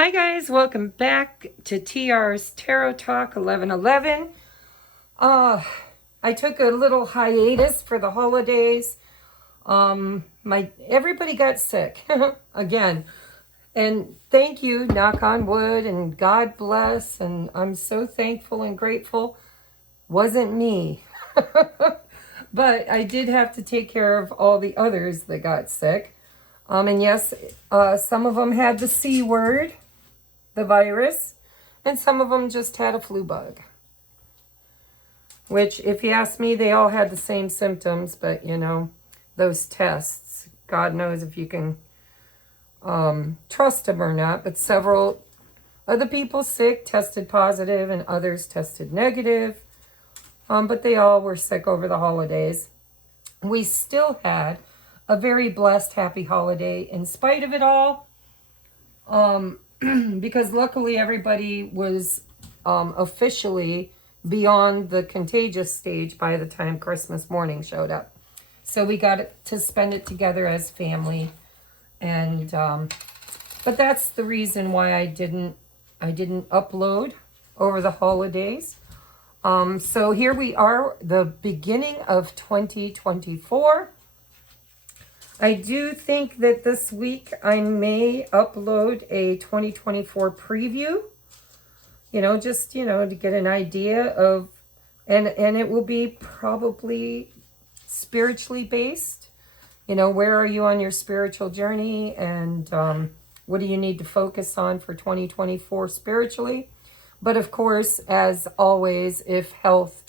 Hi guys, welcome back to TR's Tarot Talk 1111. I took a little hiatus for the holidays. Everybody got sick again. And thank you, knock on wood, and God bless, and I'm so thankful and grateful. Wasn't me. But I did have to take care of all the others that got sick. And yes, some of them had the C word, the virus, and some of them just had a flu bug. Which, if you ask me, they all had the same symptoms, but you know, those tests, God knows if you can trust them or not. But several other people sick tested positive and others tested negative. But they all were sick over the holidays. We still had a very blessed, happy holiday in spite of it all. Because luckily everybody was officially beyond the contagious stage by the time Christmas morning showed up. So we got to spend it together as family. And but that's the reason why I didn't upload over the holidays. So here we are, the beginning of 2024. I do think that this week I may upload a 2024 preview, just, to get an idea of, and it will be probably spiritually based. Where are you on your spiritual journey, and what do you need to focus on for 2024 spiritually? But of course, as always, if health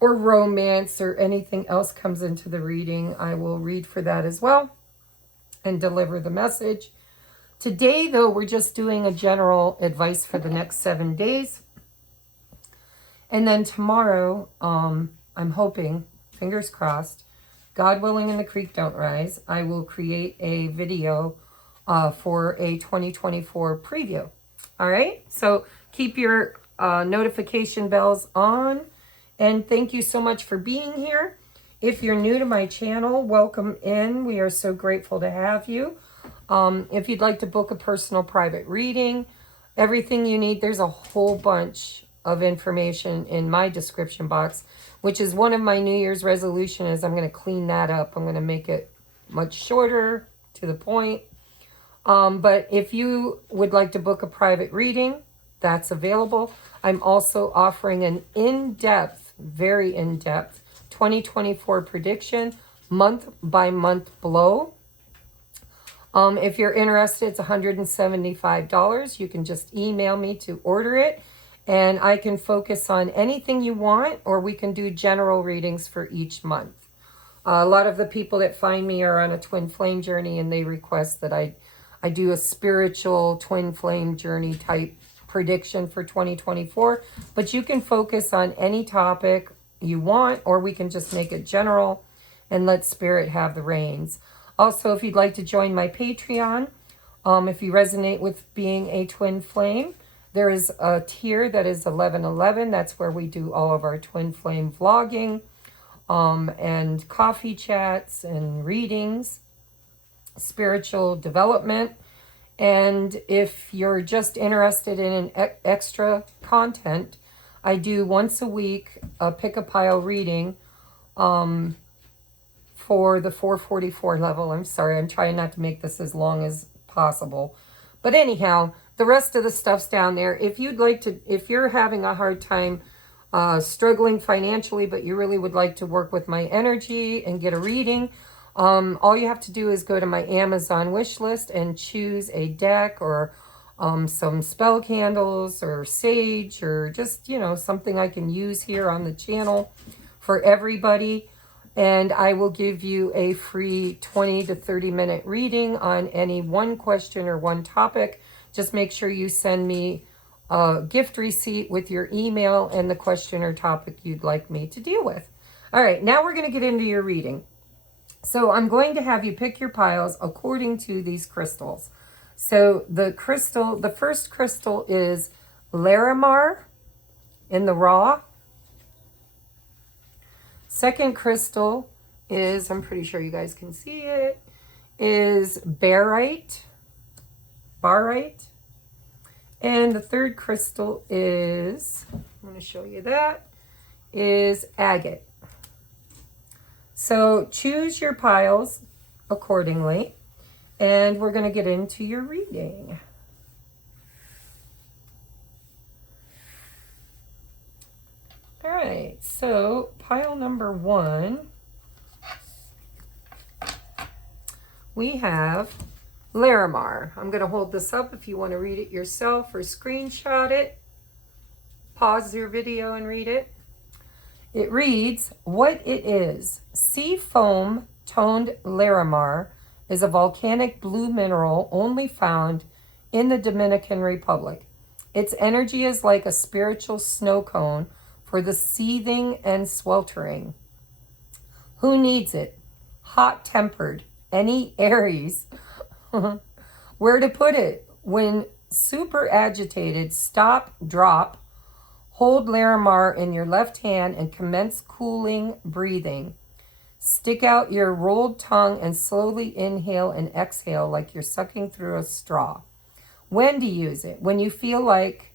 or romance or anything else comes into the reading, I will read for that as well and deliver the message. Today, though, we're just doing a general advice for the next 7 days. And then tomorrow, I'm hoping, fingers crossed, God willing and the creek don't rise, I will create a video for a 2024 preview. All right? So keep your notification bells on. And thank you so much for being here. If you're new to my channel, welcome in. We are so grateful to have you. If you'd like to book a personal private reading, everything you need, there's a whole bunch of information in my description box, which is one of my New Year's resolution is I'm going to clean that up. I'm going to make it much shorter, to the point. But if you would like to book a private reading, that's available. I'm also offering an in-depth, very in-depth 2024 prediction, month-by-month blow. If you're interested, it's $175. You can just email me to order it, and I can focus on anything you want, or we can do general readings for each month. A lot of the people that find me are on a twin flame journey, and they request that I do a spiritual twin flame journey type prediction for 2024, but you can focus on any topic you want, or we can just make it general and let spirit have the reins. Also, if you'd like to join my Patreon, if you resonate with being a twin flame, there is a tier that is 1111. That's where we do all of our twin flame vlogging, and coffee chats and readings, spiritual development. And if you're just interested in an extra content, I do once a week a pick a pile reading for the 444 level. I'm sorry, I'm trying not to make this as long as possible. But anyhow, the rest of the stuff's down there. If you'd like to, if you're having a hard time struggling financially, but you really would like to work with my energy and get a reading, all you have to do is go to my Amazon wish list and choose a deck or some spell candles or sage, or just, something I can use here on the channel for everybody. And I will give you a free 20 to 30 minute reading on any one question or one topic. Just make sure you send me a gift receipt with your email and the question or topic you'd like me to deal with. All right, now we're going to get into your reading. So I'm going to have you pick your piles according to these crystals. So the first crystal is Larimar in the raw. Second crystal is, I'm pretty sure you guys can see it, is barite. And the third crystal is, I'm going to show you that, is agate. So choose your piles accordingly, and we're going to get into your reading. All right, so pile number 1, we have Larimar. I'm going to hold this up if you want to read it yourself or screenshot it. Pause your video and read it. It reads, what it is. Sea foam toned Larimar is a volcanic blue mineral only found in the Dominican Republic. Its energy is like a spiritual snow cone for the seething and sweltering. Who needs it? Hot-tempered. Any Aries. Where to put it? When super agitated, stop, drop, hold Larimar in your left hand and commence cooling breathing. Stick out your rolled tongue and slowly inhale and exhale like you're sucking through a straw. When to use it? When you feel like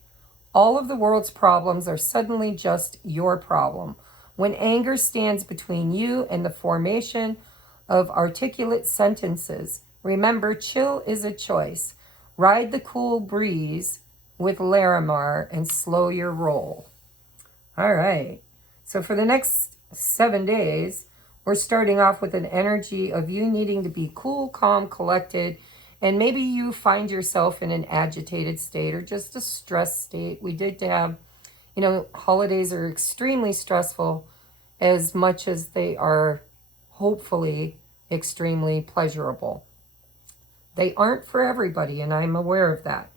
all of the world's problems are suddenly just your problem. When anger stands between you and the formation of articulate sentences. Remember, chill is a choice. Ride the cool breeze with Larimar and slow your roll. All right. So for the next 7 days, we're starting off with an energy of you needing to be cool, calm, collected, and maybe you find yourself in an agitated state or just a stressed state. We did have, holidays are extremely stressful as much as they are hopefully extremely pleasurable. They aren't for everybody, and I'm aware of that.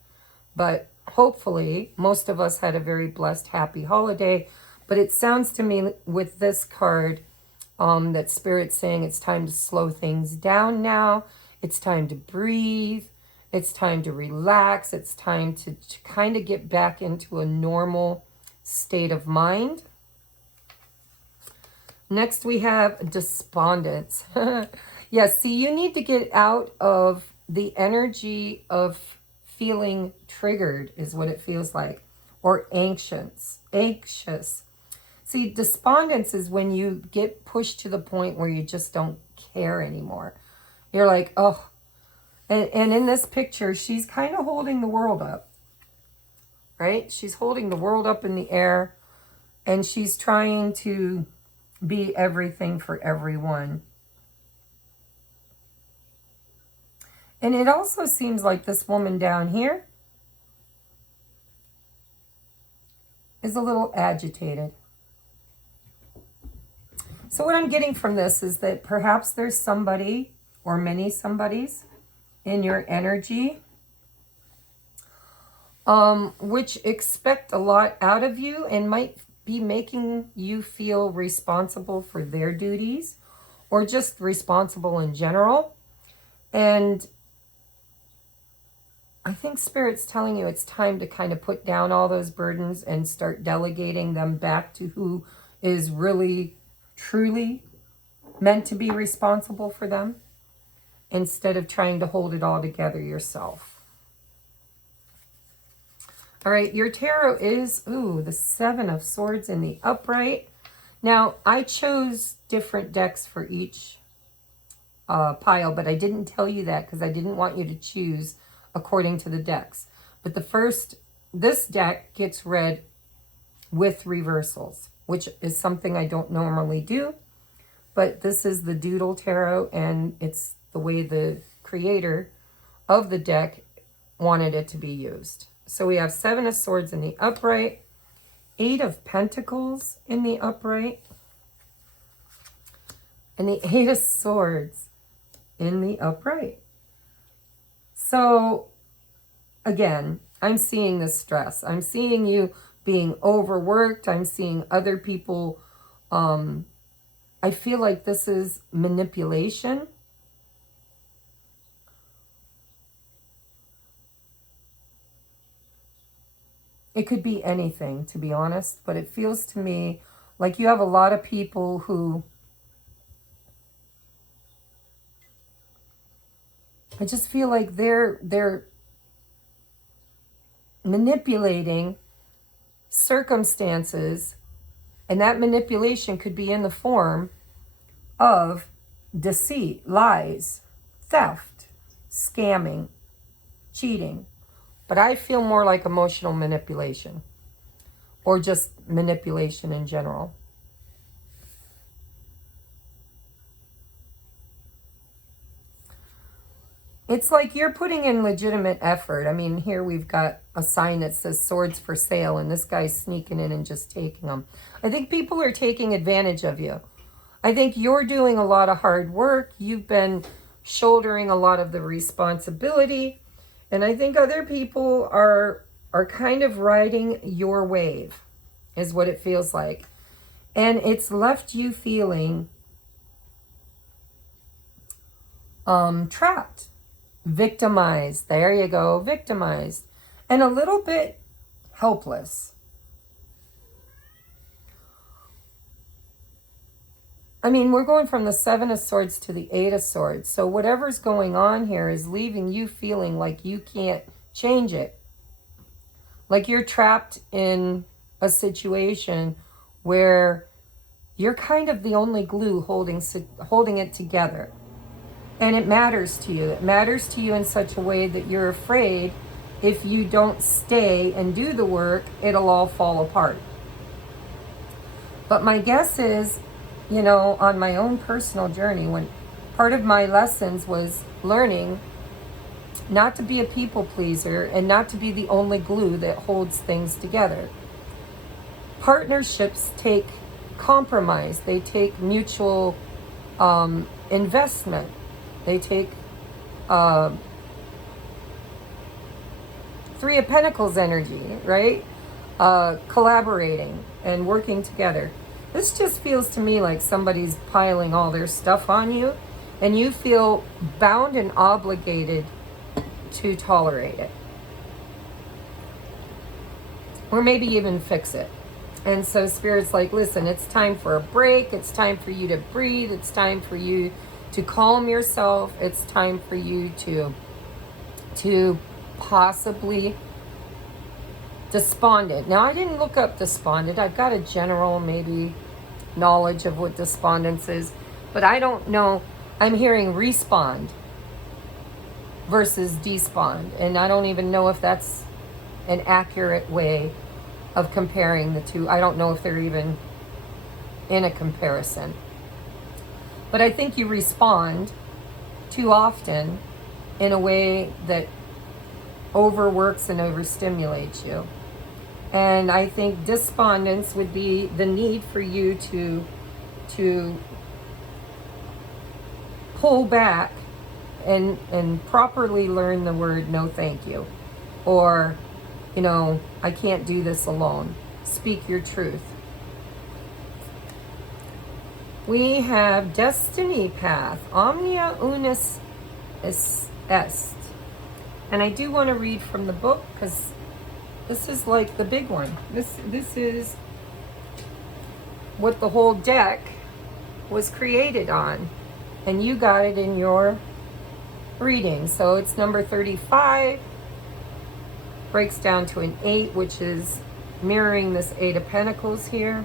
But hopefully, most of us had a very blessed, happy holiday. But it sounds to me with this card that Spirit's saying it's time to slow things down now. It's time to breathe. It's time to relax. It's time to kind of get back into a normal state of mind. Next, we have despondence. Yes, see, you need to get out of the energy of feeling triggered is what it feels like, or anxious. See, despondence is when you get pushed to the point where you just don't care anymore. You're like, oh, and in this picture, she's kind of holding the world up, right? She's holding the world up in the air, and she's trying to be everything for everyone. And it also seems like this woman down here is a little agitated. So what I'm getting from this is that perhaps there's somebody or many somebodies in your energy which expect a lot out of you and might be making you feel responsible for their duties or just responsible in general. And I think Spirit's telling you it's time to kind of put down all those burdens and start delegating them back to who is really, truly meant to be responsible for them instead of trying to hold it all together yourself. All right, your tarot is, the 7 of Swords in the upright. Now, I chose different decks for each pile, but I didn't tell you that because I didn't want you to choose according to the decks. But this deck gets read with reversals, which is something I don't normally do. But this is the Doodle Tarot, and it's the way the creator of the deck wanted it to be used. So we have 7 of Swords in the upright, 8 of Pentacles in the upright, and the 8 of Swords in the upright. So, again, I'm seeing this stress. I'm seeing you being overworked. I'm seeing other people. I feel like this is manipulation. It could be anything, to be honest, but it feels to me like you have a lot of people who I just feel like they're manipulating circumstances, and that manipulation could be in the form of deceit, lies, theft, scamming, cheating. But I feel more like emotional manipulation, or just manipulation in general. It's like you're putting in legitimate effort. I mean, here we've got a sign that says swords for sale, and this guy's sneaking in and just taking them. I think people are taking advantage of you. I think you're doing a lot of hard work. You've been shouldering a lot of the responsibility. And I think other people are kind of riding your wave, is what it feels like. And it's left you feeling trapped, victimized. There you go, victimized. And a little bit helpless. I mean, we're going from the Seven of Swords to the Eight of Swords. So whatever's going on here is leaving you feeling like you can't change it. Like you're trapped in a situation where you're kind of the only glue holding it together. And it matters to you. It matters to you in such a way that you're afraid if you don't stay and do the work, it'll all fall apart. But my guess is, you know, on my own personal journey, when part of my lessons was learning not to be a people pleaser and not to be the only glue that holds things together. Partnerships take compromise. They take mutual investment. They take Three of Pentacles energy, right? Collaborating and working together. This just feels to me like somebody's piling all their stuff on you, and you feel bound and obligated to tolerate it. Or maybe even fix it. And so Spirit's like, listen, it's time for a break. It's time for you to breathe. It's time for you to calm yourself. It's time for you to possibly despondent. Now, I didn't look up despondent. I've got a general maybe knowledge of what despondence is, but I don't know. I'm hearing respond versus despond, and I don't even know if that's an accurate way of comparing the two. I don't know if they're even in a comparison. But I think you respond too often in a way that overworks and overstimulates you. And I think despondence would be the need for you to pull back and properly learn the word no thank you. Or, you know, I can't do this alone. Speak your truth. We have Destiny Path. Omnia unis est. And I do want to read from the book because this is like the big one. This is what the whole deck was created on. And you got it in your reading. So it's number 35. Breaks down to an 8, which is mirroring this 8 of Pentacles here.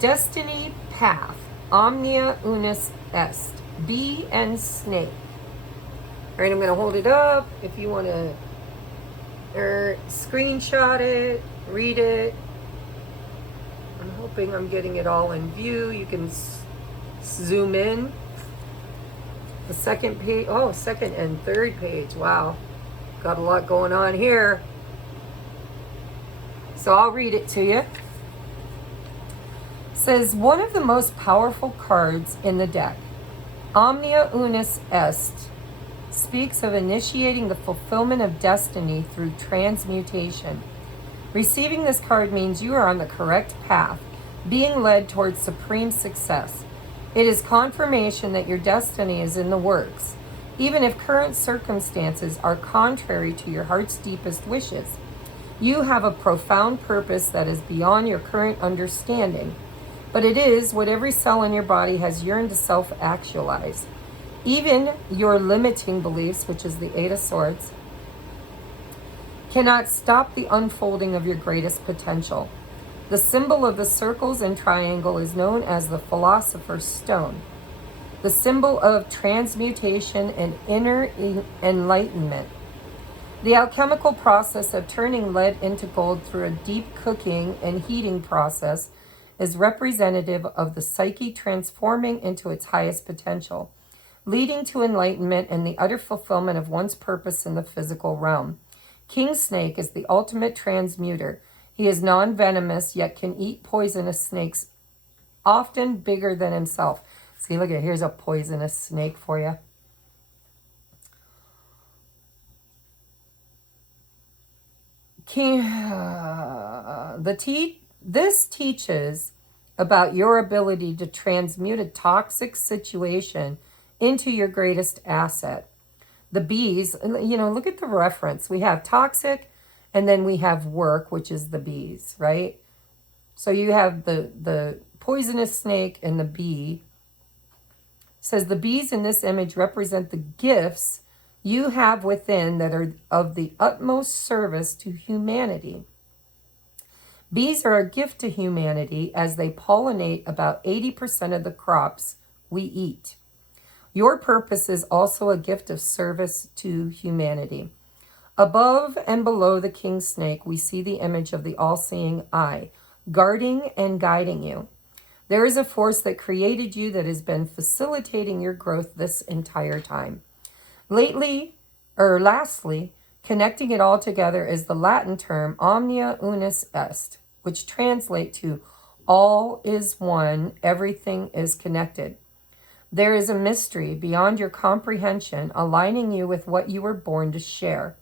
Destiny Path. Omnia unis est. Bee and snake. All right, I'm going to hold it up. If you want to screenshot it, read it. I'm hoping I'm getting it all in view. You can zoom in. The second page, oh, second and third page. Wow, got a lot going on here. So I'll read it to you. It says, one of the most powerful cards in the deck, Omnia unis est, speaks of initiating the fulfillment of destiny through transmutation. Receiving this card means you are on the correct path, being led towards supreme success. It is confirmation that your destiny is in the works, even if current circumstances are contrary to your heart's deepest wishes. You have a profound purpose that is beyond your current understanding, but it is what every cell in your body has yearned to self-actualize. Even your limiting beliefs, which is the Eight of Swords, cannot stop the unfolding of your greatest potential. The symbol of the circles and triangle is known as the Philosopher's Stone, the symbol of transmutation and inner enlightenment. The alchemical process of turning lead into gold through a deep cooking and heating process is representative of the psyche transforming into its highest potential, leading to enlightenment and the utter fulfillment of one's purpose in the physical realm. King Snake is the ultimate transmuter. He is non-venomous, yet can eat poisonous snakes, often bigger than himself. See, look at, here's a poisonous snake for you. This teaches about your ability to transmute a toxic situation into your greatest asset. The bees, look at the reference. We have toxic, and then we have work, which is the bees, right? So you have the poisonous snake and the bee. It says the bees in this image represent the gifts you have within that are of the utmost service to humanity. Bees are a gift to humanity as they pollinate about 80% of the crops we eat. Your purpose is also a gift of service to humanity. Above and below the king snake, we see the image of the all-seeing eye, guarding and guiding you. There is a force that created you that has been facilitating your growth this entire time. Lastly, connecting it all together is the Latin term omnia unus est, which translates to all is one, everything is connected. There is a mystery beyond your comprehension, aligning you with what you were born to share.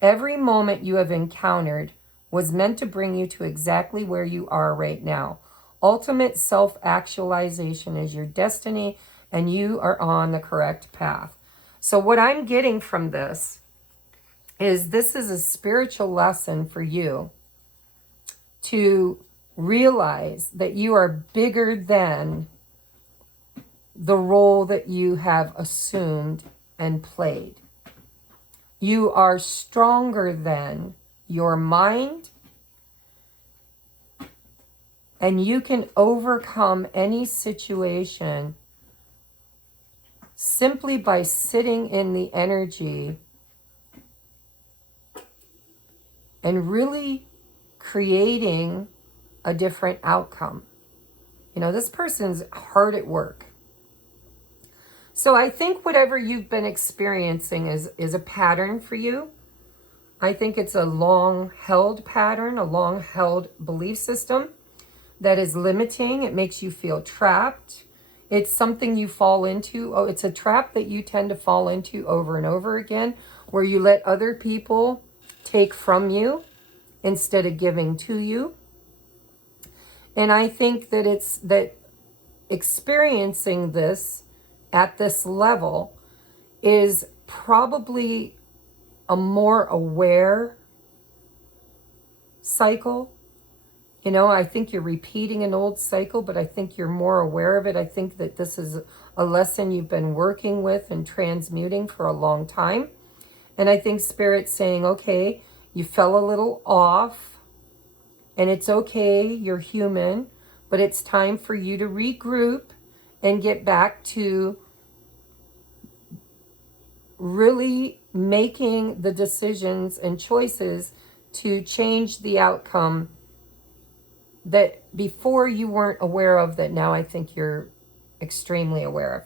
Every moment you have encountered was meant to bring you to exactly where you are right now. Ultimate self-actualization is your destiny, and you are on the correct path. So what I'm getting from this is a spiritual lesson for you to realize that you are bigger than the role that you have assumed and played. You are stronger than your mind, and you can overcome any situation simply by sitting in the energy and really creating a different outcome. This person's hard at work. So I think whatever you've been experiencing is a pattern for you. I think it's a long-held pattern, a long-held belief system that is limiting. It makes you feel trapped. It's something you fall into. Oh, it's a trap that you tend to fall into over and over again, where you let other people take from you instead of giving to you. And I think that experiencing this at this level is probably a more aware cycle. I think you're repeating an old cycle, but I think you're more aware of it. I think that this is a lesson you've been working with and transmuting for a long time. And I think Spirit's saying, okay, you fell a little off, and it's okay, you're human, but it's time for you to regroup and get back to really making the decisions and choices to change the outcome that before you weren't aware of, that now I think you're extremely aware of.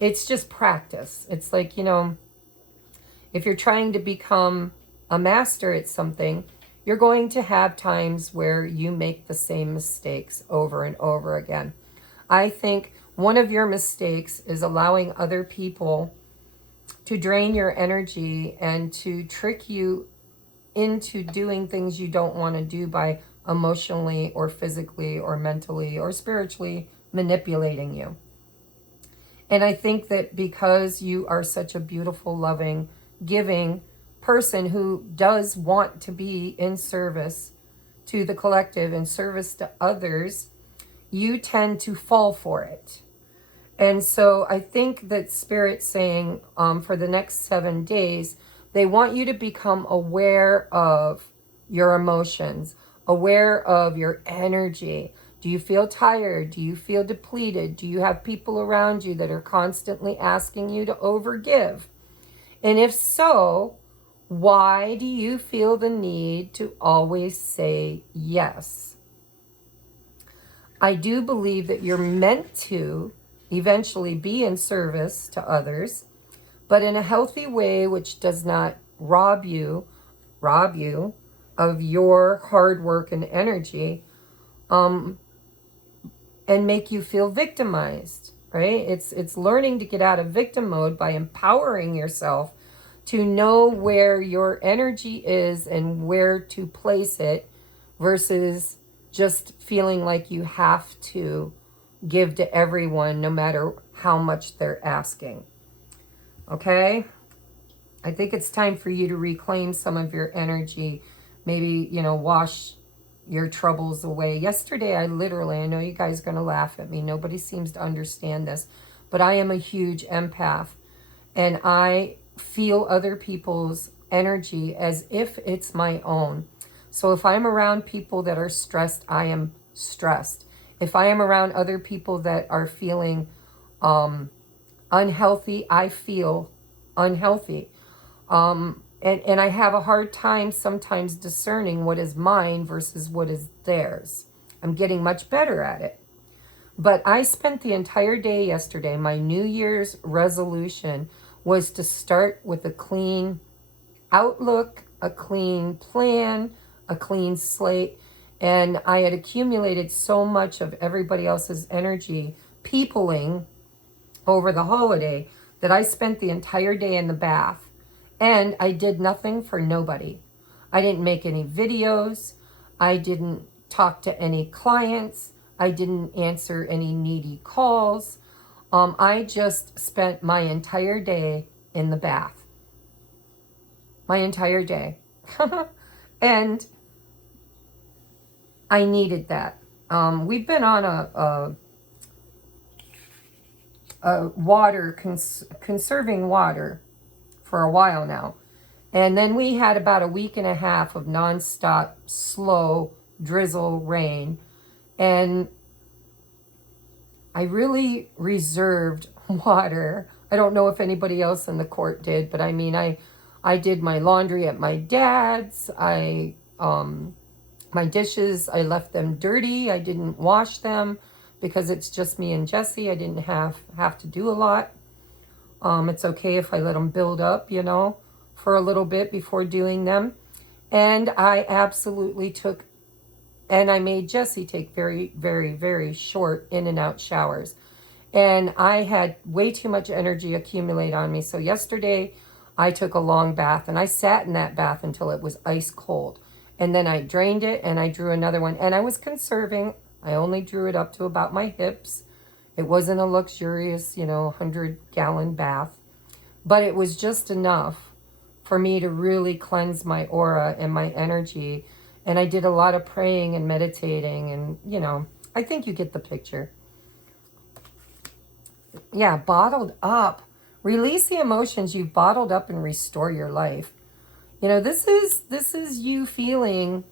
It's just practice. It's like, if you're trying to become a master at something, you're going to have times where you make the same mistakes over and over again. I think one of your mistakes is allowing other people to drain your energy and to trick you into doing things you don't want to do by emotionally or physically or mentally or spiritually manipulating you. And I think that because you are such a beautiful, loving, giving person who does want to be in service to the collective and service to others, you tend to fall for it. And so I think that Spirit's saying for the next 7 days, they want you to become aware of your emotions, aware of your energy. Do you feel tired? Do you feel depleted? Do you have people around you that are constantly asking you to overgive? And if so, why do you feel the need to always say yes? I do believe that you're meant to eventually be in service to others, but in a healthy way, which does not rob you of your hard work and energy, and make you feel victimized, right? It's learning to get out of victim mode by empowering yourself to know where your energy is and where to place it versus just feeling like you have to give to everyone no matter how much they're asking. Okay? I think it's time for you to reclaim some of your energy. Maybe, wash your troubles away. Yesterday, I know you guys are going to laugh at me. Nobody seems to understand this. But I am a huge empath. And I feel other people's energy as if it's my own. So if I'm around people that are stressed, I am stressed. If I am around other people that are feeling unhealthy, I feel unhealthy. And I have a hard time sometimes discerning what is mine versus what is theirs. I'm getting much better at it. But I spent the entire day yesterday, my New Year's resolution was to start with a clean outlook, a clean plan, a clean slate. And I had accumulated so much of everybody else's energy peopling over the holiday that I spent the entire day in the bath. And I did nothing for nobody. I didn't make any videos. I didn't talk to any clients. I didn't answer any needy calls. I just spent my entire day in the bath. My entire day. And I needed that. We've been on a conserving water for a while now. And then we had about a week and a half of nonstop, slow drizzle rain. And I really reserved water. I don't know if anybody else in the court did, but I mean, I did my laundry at my dad's. My dishes, I left them dirty. I didn't wash them because it's just me and Jesse. I didn't have to do a lot. It's okay if I let them build up, for a little bit before doing them. And I absolutely and I made Jesse take very, very, very short in and out showers. And I had way too much energy accumulate on me. So yesterday I took a long bath and I sat in that bath until it was ice cold. And then I drained it and I drew another one. And I was conserving. I only drew it up to about my hips. It wasn't a luxurious, 100-gallon bath. But it was just enough for me to really cleanse my aura and my energy. And I did a lot of praying and meditating. And, I think you get the picture. Yeah, bottled up. Release the emotions you've bottled up and restore your life. This is you feeling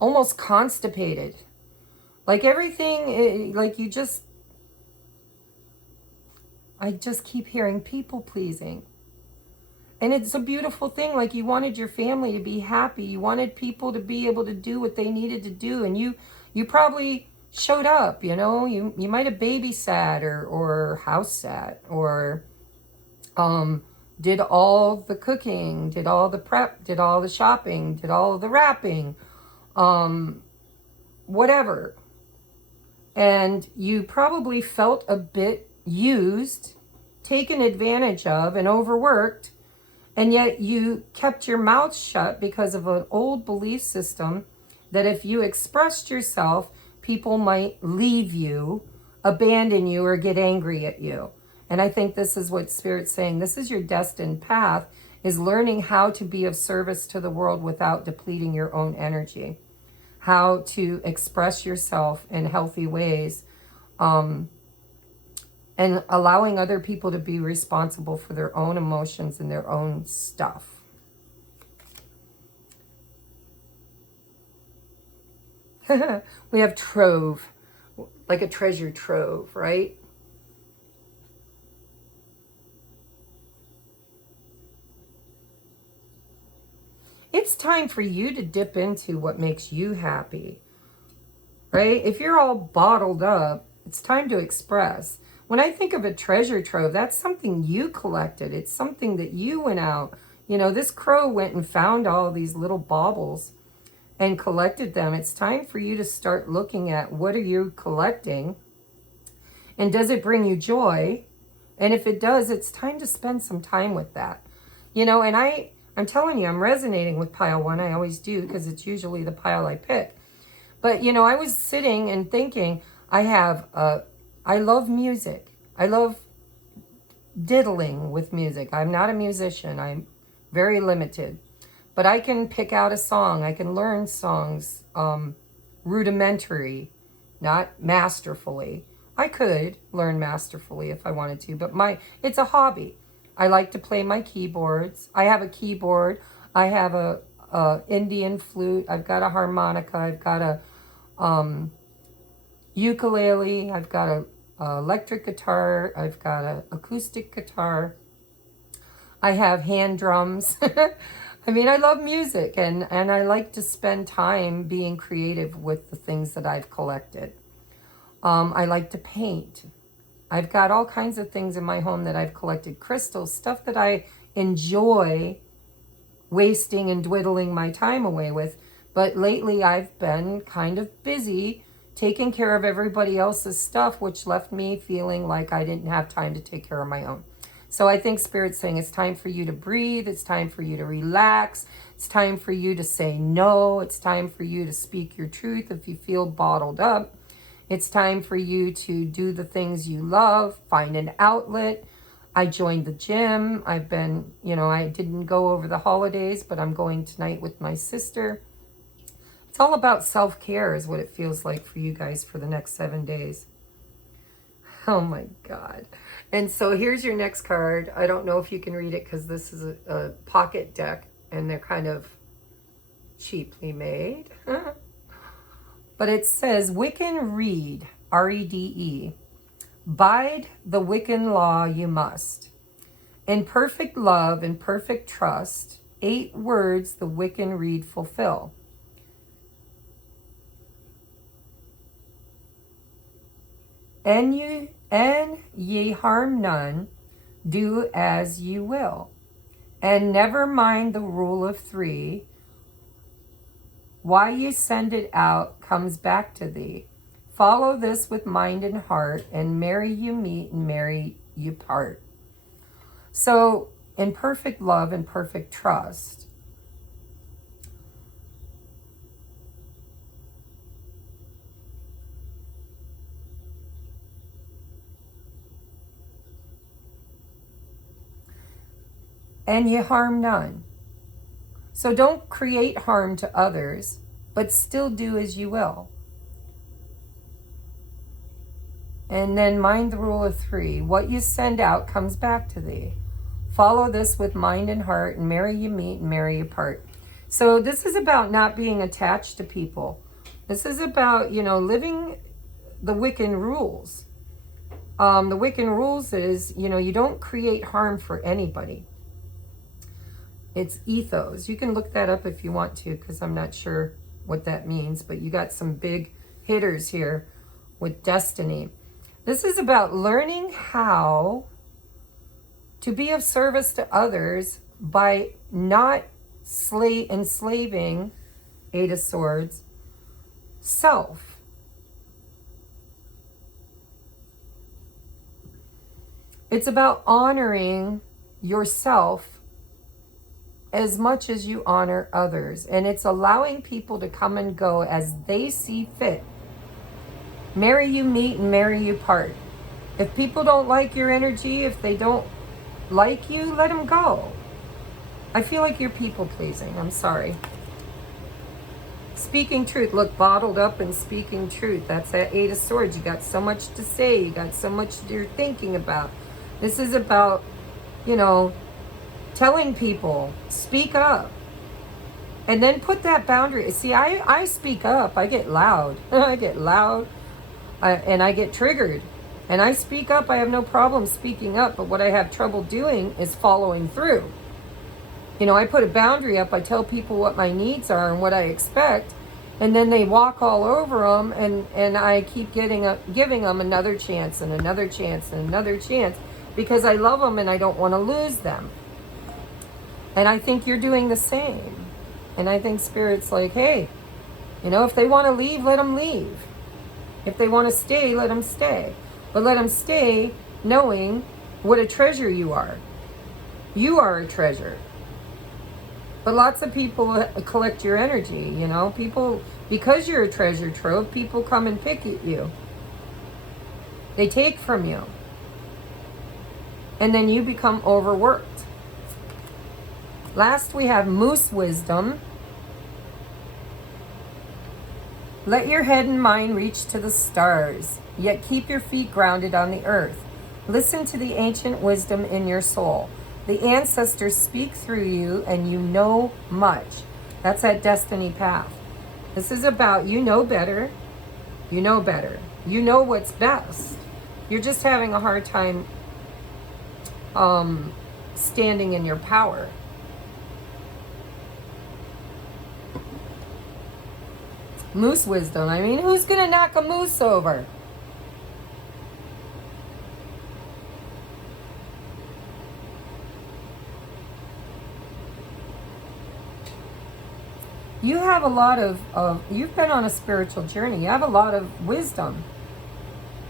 almost constipated. Like everything, I just keep hearing people pleasing. And it's a beautiful thing. Like you wanted your family to be happy. You wanted people to be able to do what they needed to do. And you probably showed up, you might have babysat or house sat or did all the cooking, did all the prep, did all the shopping, did all the wrapping, whatever. And you probably felt a bit used, taken advantage of, and overworked. And yet you kept your mouth shut because of an old belief system that if you expressed yourself, people might leave you, abandon you, or get angry at you. And I think this is what Spirit's saying. This is your destined path, is learning how to be of service to the world without depleting your own energy. How to express yourself in healthy ways and allowing other people to be responsible for their own emotions and their own stuff. We have trove, like a treasure trove, right? It's time for you to dip into what makes you happy, right? If you're all bottled up, it's time to express. When I think of a treasure trove, that's something you collected. It's something that you went out. You know, this crow went and found all these little baubles and collected them. It's time for you to start looking at what are you collecting, and does it bring you joy? And if it does, it's time to spend some time with that. You know, and I'm telling you, I'm resonating with pile 1. I always do, because it's usually the pile I pick. But, you know, I was sitting and thinking, I love music. I love diddling with music. I'm not a musician. I'm very limited. But I can pick out a song. I can learn songs rudimentary, not masterfully. I could learn masterfully if I wanted to, but it's a hobby. I like to play my keyboards. I have a keyboard. I have a Indian flute. I've got a harmonica. I've got a ukulele. I've got a electric guitar. I've got an acoustic guitar. I have hand drums. I mean, I love music, and I like to spend time being creative with the things that I've collected. I like to paint. I've got all kinds of things in my home that I've collected. Crystals, stuff that I enjoy wasting and dwiddling my time away with. But lately I've been kind of busy taking care of everybody else's stuff, which left me feeling like I didn't have time to take care of my own. So I think Spirit's saying it's time for you to breathe. It's time for you to relax. It's time for you to say no. It's time for you to speak your truth if you feel bottled up. It's time for you to do the things you love, find an outlet. I joined the gym. I've been, you know, I didn't go over the holidays, but I'm going tonight with my sister. It's all about self-care is what it feels like for you guys for the next 7 days. Oh my God. And so here's your next card. I don't know if you can read it because this is a pocket deck and they're kind of cheaply made. But it says, Wiccan Reed, R-E-D-E. Bide the Wiccan law you must. In perfect love and perfect trust, 8 words the Wiccan Reed fulfill. And ye harm none, do as ye will. And never mind the rule of 3. Why you send it out comes back to thee. Follow this with mind and heart, and merry you meet and merry you part. So, in perfect love and perfect trust, and ye harm none. So don't create harm to others, but still do as you will. And then mind the rule of 3. What you send out comes back to thee. Follow this with mind and heart, and merry you meet and merry you part. So this is about not being attached to people. This is about, you know, living the Wiccan rules. The Wiccan rules is, you know, you don't create harm for anybody. It's ethos. You can look that up if you want to, because I'm not sure what that means, but you got some big hitters here with destiny. This is about learning how to be of service to others by not enslaving, 8 of Swords, self. It's about honoring yourself as much as you honor others. And it's allowing people to come and go as they see fit. Merry you meet and merry you part. If people don't like your energy, if they don't like you, let them go. I feel like you're people pleasing. I'm sorry. Speaking truth. Look, bottled up and speaking truth. That's that 8 of Swords. You got so much to say. You got so much you're thinking about. This is about, you know, telling people, speak up. And then put that boundary. See, I speak up. I get loud. I get loud. And I get triggered. And I speak up. I have no problem speaking up. But what I have trouble doing is following through. You know, I put a boundary up. I tell people what my needs are and what I expect. And then they walk all over them. And I keep giving them another chance and another chance and another chance. Because I love them and I don't want to lose them. And I think you're doing the same. And I think Spirit's like, hey, you know, if they want to leave, let them leave. If they want to stay, let them stay. But let them stay knowing what a treasure you are. You are a treasure. But lots of people collect your energy, you know. People, because you're a treasure trove, people come and pick at you. They take from you. And then you become overworked. Last we have Moose Wisdom. Let your head and mind reach to the stars, yet keep your feet grounded on the earth. Listen to the ancient wisdom in your soul. The ancestors speak through you and you know much. That's that destiny path. This is about you know better. You know better. You know what's best. You're just having a hard time standing in your power. Moose wisdom. I mean, who's going to knock a moose over? You have a lot of you've been on a spiritual journey. You have a lot of wisdom.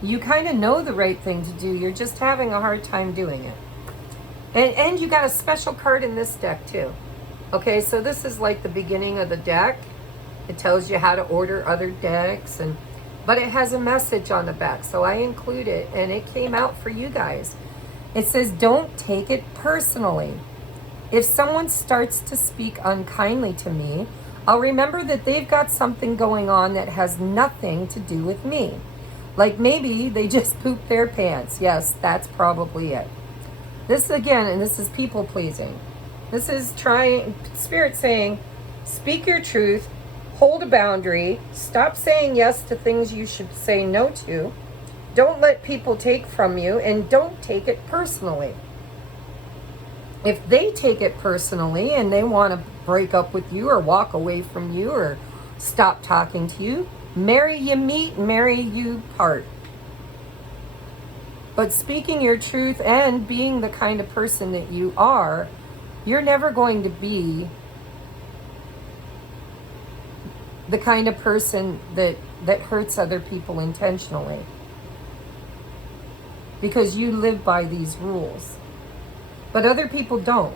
You kind of know the right thing to do. You're just having a hard time doing it. And you got a special card in this deck too. Okay, so this is like the beginning of the deck. It tells you how to order other decks, but it has a message on the back, so I include it, and it came out for you guys. It says, don't take it personally. If someone starts to speak unkindly to me, I'll remember that they've got something going on that has nothing to do with me. Like maybe they just pooped their pants. Yes, that's probably it. This again, and this is people pleasing. This is Spirit saying, speak your truth. Hold a boundary. Stop saying yes to things you should say no to. Don't let people take from you, and don't take it personally. If they take it personally and they want to break up with you or walk away from you or stop talking to you, marry you meet, marry you part. But speaking your truth and being the kind of person that you are, you're never going to be the kind of person that hurts other people intentionally. Because you live by these rules. But other people don't.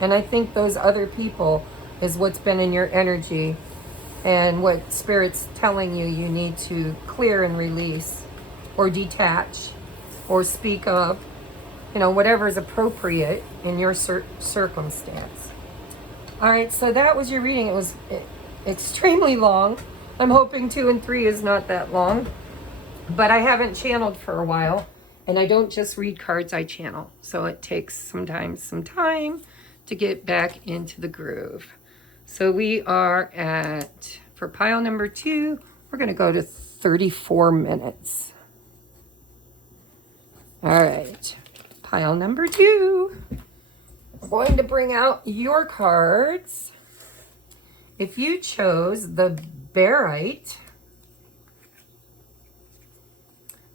And I think those other people is what's been in your energy and what Spirit's telling you you need to clear and release or detach or speak up. You know, whatever is appropriate in your circumstance. All right, so that was your reading. It was extremely long. I'm hoping 2 and 3 is not that long, but I haven't channeled for a while, and I don't just read cards, I channel, so it takes sometimes some time to get back into the groove. So we are at, for pile number 2, we're going to go to 34 minutes. All right, pile number 2. I'm going to bring out your cards. If you chose the Barite,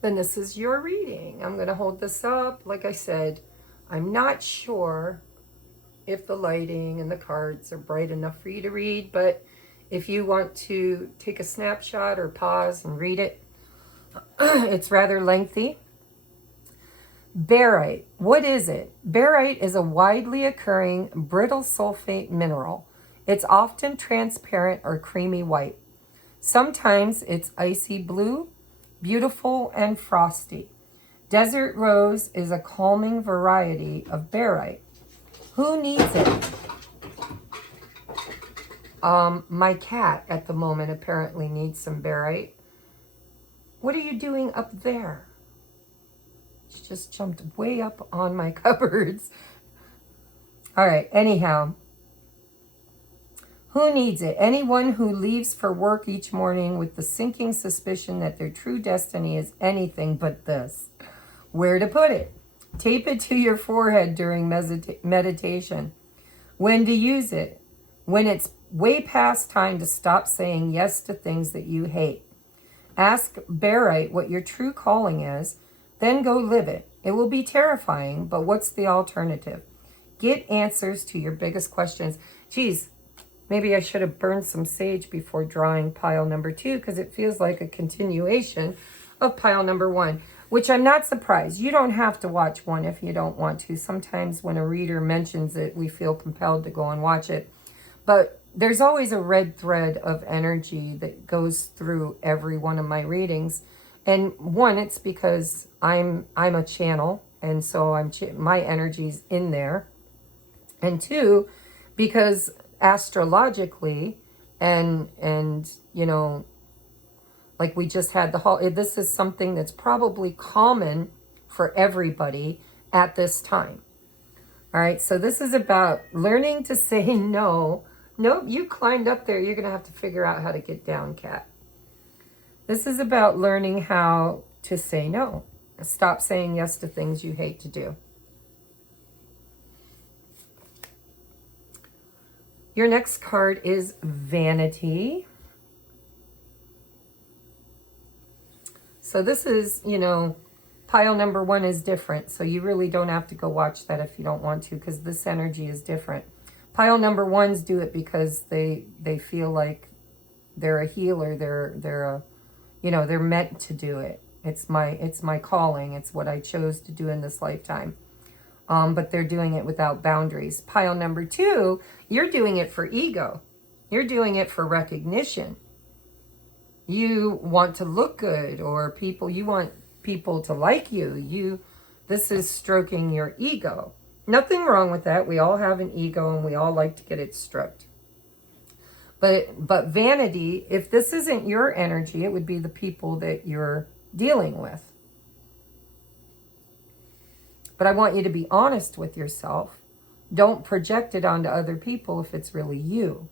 then this is your reading. I'm going to hold this up. Like I said, I'm not sure if the lighting and the cards are bright enough for you to read, but if you want to take a snapshot or pause and read it, it's rather lengthy. Barite, what is it? Barite is a widely occurring brittle sulfate mineral. It's often transparent or creamy white. Sometimes it's icy blue, beautiful and frosty. Desert rose is a calming variety of barite. Who needs it? My cat at the moment apparently needs some barite. What are you doing up there? She just jumped way up on my cupboards. All right, anyhow. Who needs it? Anyone who leaves for work each morning with the sinking suspicion that their true destiny is anything but this. Where to put it? Tape it to your forehead during meditation. When to use it? When it's way past time to stop saying yes to things that you hate. Ask Barite what your true calling is, then go live it. It will be terrifying, but what's the alternative? Get answers to your biggest questions. Geez, maybe I should have burned some sage before drawing pile number 2 because it feels like a continuation of pile number 1, which I'm not surprised. You don't have to watch 1 if you don't want to. Sometimes when a reader mentions it, we feel compelled to go and watch it. But there's always a red thread of energy that goes through every one of my readings. And 1, it's because I'm a channel, and so my energy's in there. And 2, because astrologically and you know, like we just had this is something that's probably common for everybody at this time. All right, so this is about learning to say no. Nope, you climbed up there. You're going to have to figure out how to get down, cat. This is about learning how to say no. Stop saying yes to things you hate to do. Your next card is Vanity. So this is, you know, pile number 1 is different. So you really don't have to go watch that if you don't want to, because this energy is different. Pile number 1s do it because they feel like they're a healer. They're a, you know, they're meant to do it. It's my calling. It's what I chose to do in this lifetime. But they're doing it without boundaries. Pile number 2, you're doing it for ego. You're doing it for recognition. You want to look good, or you want people to like you. This is stroking your ego. Nothing wrong with that. We all have an ego and we all like to get it stroked. But vanity, if this isn't your energy, it would be the people that you're dealing with. But I want you to be honest with yourself. Don't project it onto other people if it's really you.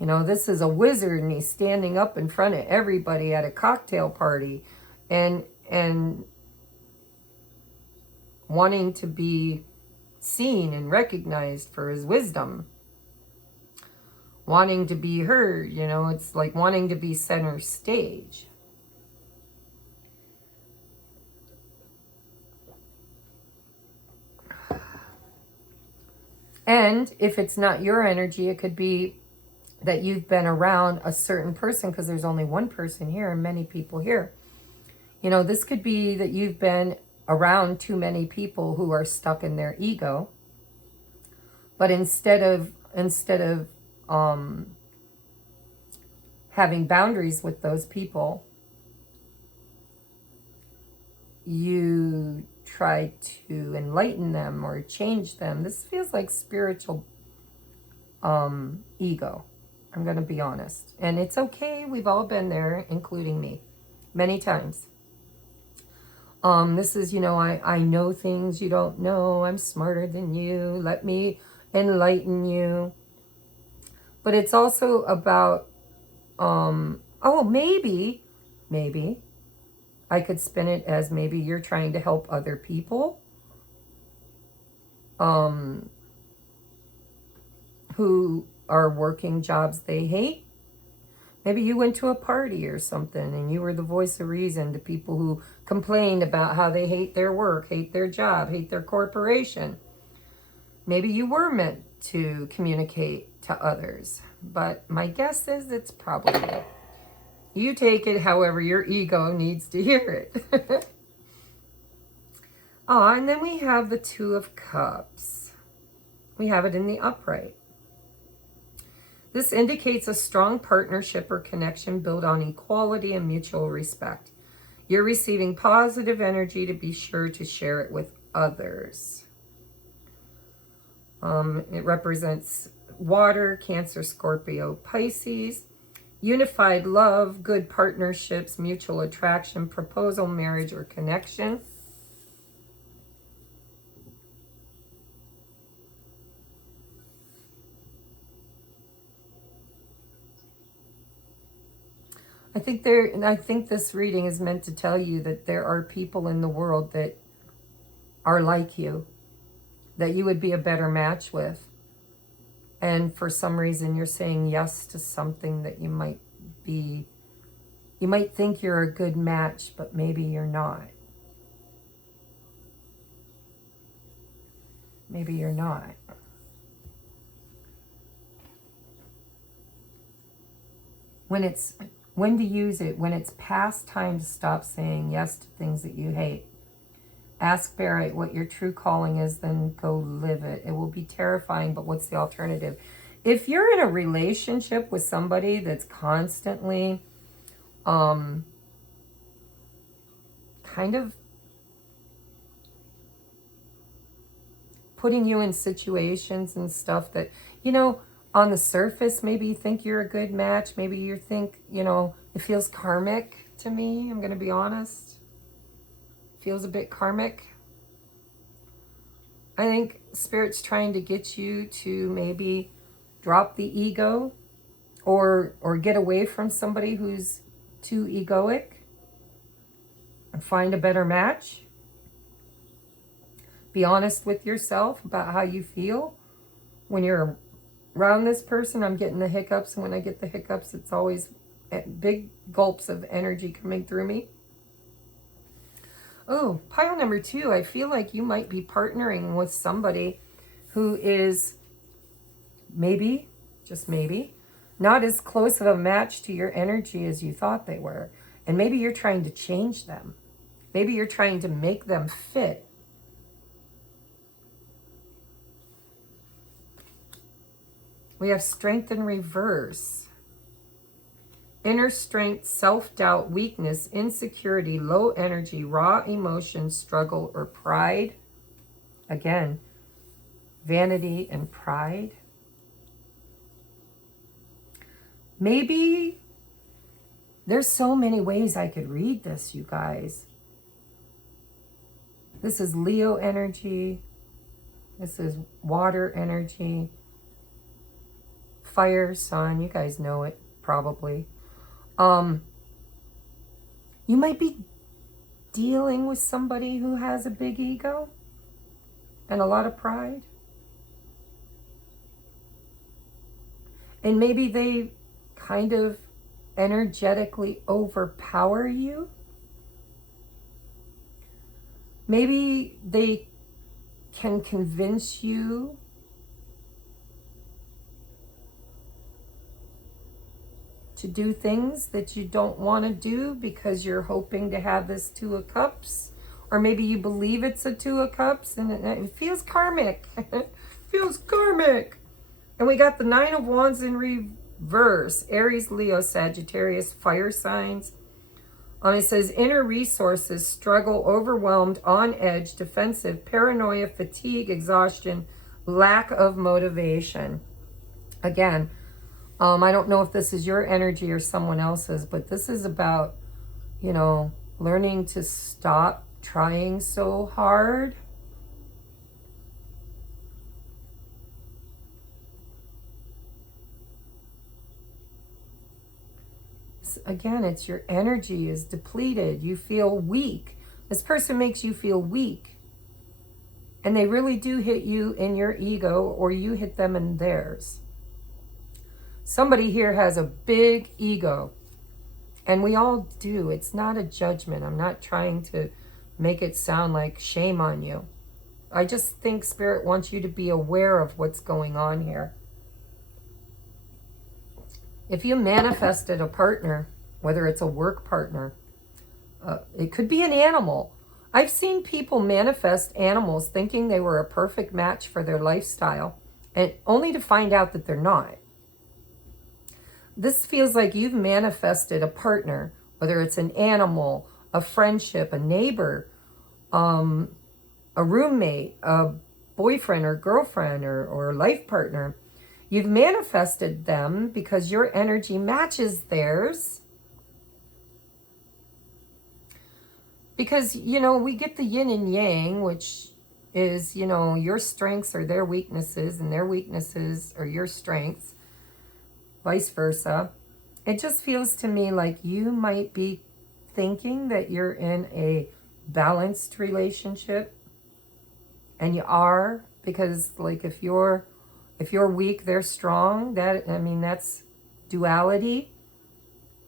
You know, this is a wizard and he's standing up in front of everybody at a cocktail party and wanting to be seen and recognized for his wisdom. Wanting to be heard, you know, it's like wanting to be center stage. And if it's not your energy, it could be that you've been around a certain person, because there's only one person here and many people here. You know, this could be that you've been around too many people who are stuck in their ego. But instead of having boundaries with those people, you try to enlighten them or change them. This feels like spiritual ego. I'm going to be honest. And it's okay. We've all been there, including me, many times. This is, you know, I know things you don't know. I'm smarter than you. Let me enlighten you. But it's also about, oh, maybe I could spin it as maybe you're trying to help other people who are working jobs they hate. Maybe you went to a party or something and you were the voice of reason to people who complained about how they hate their work, hate their job, hate their corporation. Maybe you were meant to communicate to others, but my guess is it's probably you. You take it however your ego needs to hear it. And then we have the Two of Cups. We have it in the upright. This indicates a strong partnership or connection built on equality and mutual respect. You're receiving positive energy to be sure to share it with others. It represents water, Cancer, Scorpio, Pisces. Unified love, good partnerships, mutual attraction, proposal, marriage, or connection. I think this reading is meant to tell you that there are people in the world that are like you, that you would be a better match with. And for some reason you're saying yes to something that you might think you're a good match, but maybe you're not. Maybe you're not. When to use it, when it's past time to stop saying yes to things that you hate. Ask Barrett what your true calling is, then go live it. It will be terrifying, but what's the alternative? If you're in a relationship with somebody that's constantly kind of putting you in situations and stuff that, on the surface, maybe you think you're a good match. Maybe you think, it feels karmic to me. I'm going to be honest. Feels a bit karmic. I think Spirit's trying to get you to maybe drop the ego or get away from somebody who's too egoic and find a better match. Be honest with yourself about how you feel when you're around this person. I'm getting the hiccups, and when I get the hiccups, it's always big gulps of energy coming through me. Oh, pile number 2, I feel like you might be partnering with somebody who is maybe, just maybe, not as close of a match to your energy as you thought they were. And maybe you're trying to change them. Maybe you're trying to make them fit. We have strength in reverse. Inner strength, self-doubt, weakness, insecurity, low energy, raw emotion, struggle, or pride. Again, vanity and pride. Maybe there's so many ways I could read this, you guys. This is Leo energy. This is water energy. Fire, sun, you guys know it probably. You might be dealing with somebody who has a big ego and a lot of pride. And maybe they kind of energetically overpower you. Maybe they can convince you to do things that you don't want to do because you're hoping to have this 2 of Cups. Or maybe you believe it's a 2 of Cups and it feels karmic. It feels karmic. And we got the 9 of Wands in reverse. Aries, Leo, Sagittarius, fire signs. It says inner resources, struggle, overwhelmed, on edge, defensive, paranoia, fatigue, exhaustion, lack of motivation. Again, I don't know if this is your energy or someone else's, but this is about, learning to stop trying so hard. Again, it's your energy is depleted. You feel weak. This person makes you feel weak. And they really do hit you in your ego, or you hit them in theirs. Somebody here has a big ego. And we all do. It's not a judgment. I'm not trying to make it sound like shame on you. I just think Spirit wants you to be aware of what's going on here. If you manifested a partner, whether it's a work partner, it could be an animal. I've seen people manifest animals thinking they were a perfect match for their lifestyle, and only to find out that they're not. This feels like you've manifested a partner, whether it's an animal, a friendship, a neighbor, a roommate, a boyfriend or girlfriend or life partner. You've manifested them because your energy matches theirs. Because, you know, we get the yin and yang, which is, you know, your strengths are their weaknesses and their weaknesses are your strengths, vice versa. It just feels to me like you might be thinking that you're in a balanced relationship, and you are, because like if you're weak, they're strong. That, I mean, that's duality.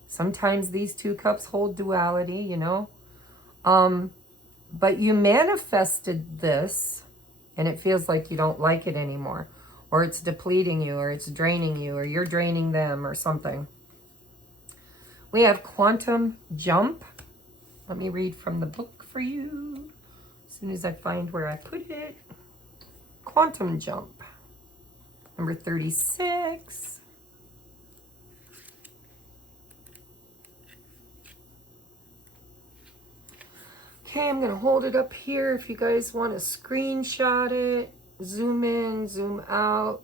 Sometimes these two cups hold duality, you know. But you manifested this, and it feels like you don't like it anymore, or it's depleting you, or it's draining you, or you're draining them, or something. We have quantum jump. Let me read from the book for you as soon as I find where I put it. Quantum jump, number 36. Okay, I'm going to hold it up here if you guys want to screenshot it. Zoom in, zoom out.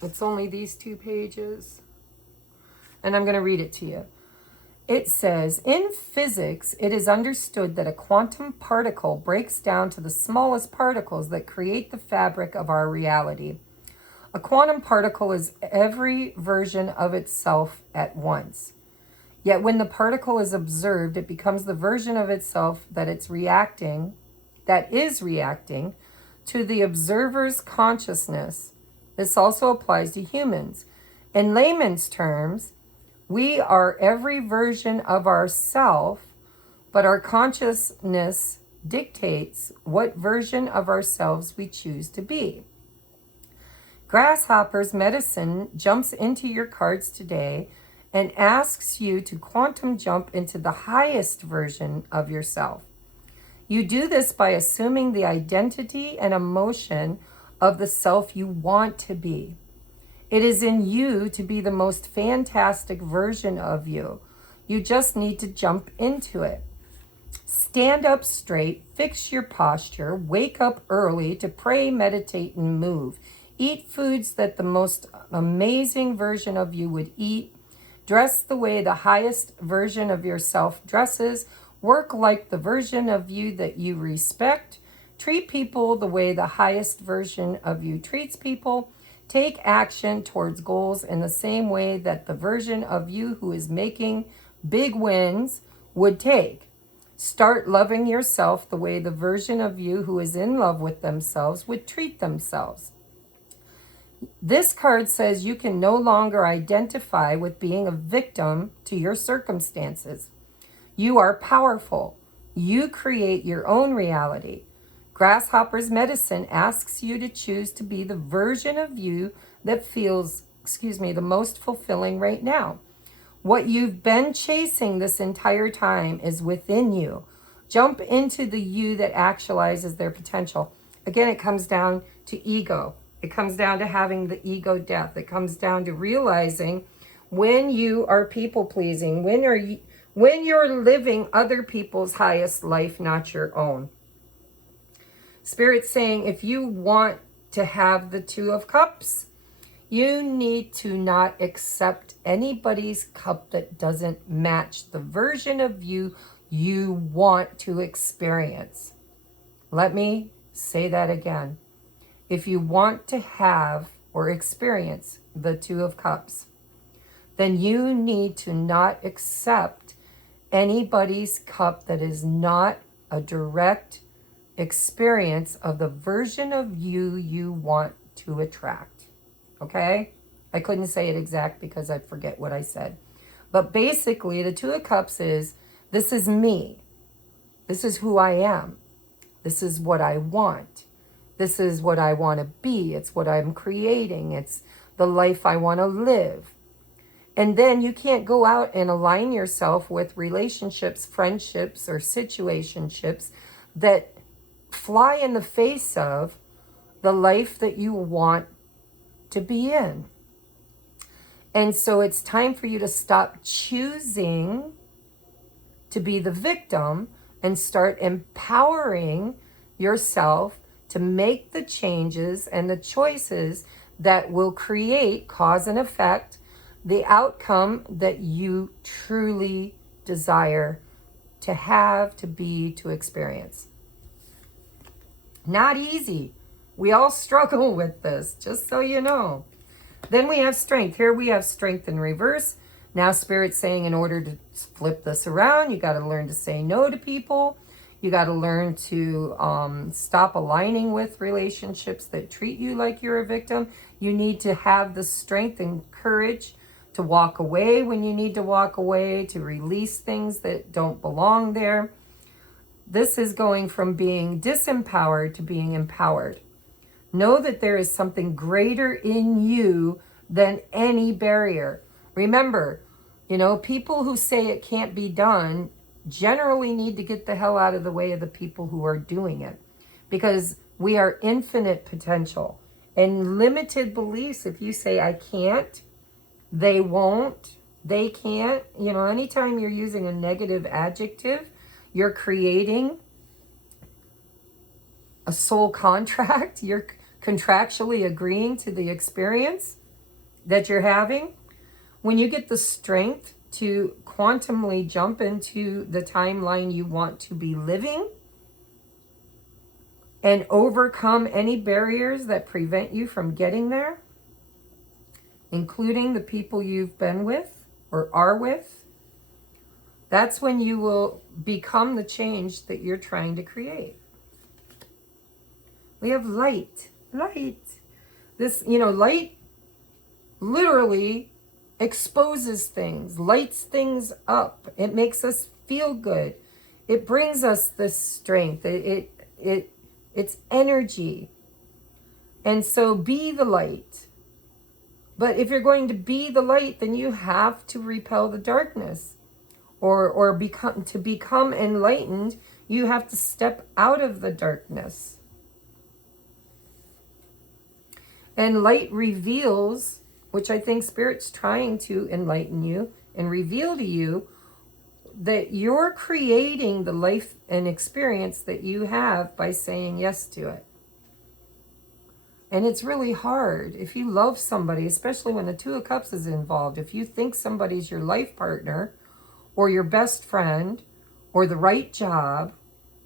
It's only these 2 pages. And I'm going to read it to you. It says, in physics, it is understood that a quantum particle breaks down to the smallest particles that create the fabric of our reality. A quantum particle is every version of itself at once. Yet when the particle is observed, it becomes the version of itself that is reacting to the observer's consciousness. This also applies to humans. In layman's terms, we are every version of ourself, but our consciousness dictates what version of ourselves we choose to be. Grasshopper's medicine jumps into your cards today and asks you to quantum jump into the highest version of yourself. You do this by assuming the identity and emotion of the self you want to be. It is in you to be the most fantastic version of you. You just need to jump into it. Stand up straight, fix your posture, wake up early to pray, meditate, and move. Eat foods that the most amazing version of you would eat. Dress the way the highest version of yourself dresses. Work like the version of you that you respect. Treat people the way the highest version of you treats people. Take action towards goals in the same way that the version of you who is making big wins would take. Start loving yourself the way the version of you who is in love with themselves would treat themselves. This card says you can no longer identify with being a victim to your circumstances. You are powerful. You create your own reality. Grasshopper's medicine asks you to choose to be the version of you that feels, the most fulfilling right now. What you've been chasing this entire time is within you. Jump into the you that actualizes their potential. Again, it comes down to ego. It comes down to having the ego death. It comes down to realizing when you are people pleasing, when you're living other people's highest life, not your own. Spirit's saying if you want to have the 2 of Cups, you need to not accept anybody's cup that doesn't match the version of you you want to experience. Let me say that again. If you want to have or experience the 2 of Cups, then you need to not accept anybody's cup that is not a direct experience of the version of you you want to attract. Okay? I couldn't say it exact because I forget what I said. But basically, the 2 of Cups is, this is me. This is who I am. This is what I want. This is what I want to be. It's what I'm creating. It's the life I want to live. And then you can't go out and align yourself with relationships, friendships, or situationships that fly in the face of the life that you want to be in. And so it's time for you to stop choosing to be the victim and start empowering yourself to make the changes and the choices that will create cause and effect, the outcome that you truly desire to have, to be, to experience. Not easy. We all struggle with this, just so you know. Then we have strength. Here we have strength in reverse. Now Spirit's saying in order to flip this around, you got to learn to say no to people. You got to learn to stop aligning with relationships that treat you like you're a victim. You need to have the strength and courage to walk away when you need to walk away, to release things that don't belong there. This is going from being disempowered to being empowered. Know that there is something greater in you than any barrier. Remember, you know, people who say it can't be done generally need to get the hell out of the way of the people who are doing it, because we are infinite potential and limited beliefs. If you say I can't, they won't, they can't, you know, anytime you're using a negative adjective, you're creating a soul contract. You're contractually agreeing to the experience that you're having. When you get the strength to quantumly jump into the timeline you want to be living and overcome any barriers that prevent you from getting there, including the people you've been with or are with, that's when you will become the change that you're trying to create. We have light. Light. This, you know, light literally exposes things, lights things up. It makes us feel good. It brings us this strength. It's energy. And so be the light. But if you're going to be the light, then you have to repel the darkness. Or become enlightened, you have to step out of the darkness. And light reveals, which I think Spirit's trying to enlighten you and reveal to you, that you're creating the life and experience that you have by saying yes to it. And it's really hard. If you love somebody, especially when the Two of Cups is involved, if you think somebody's your life partner or your best friend or the right job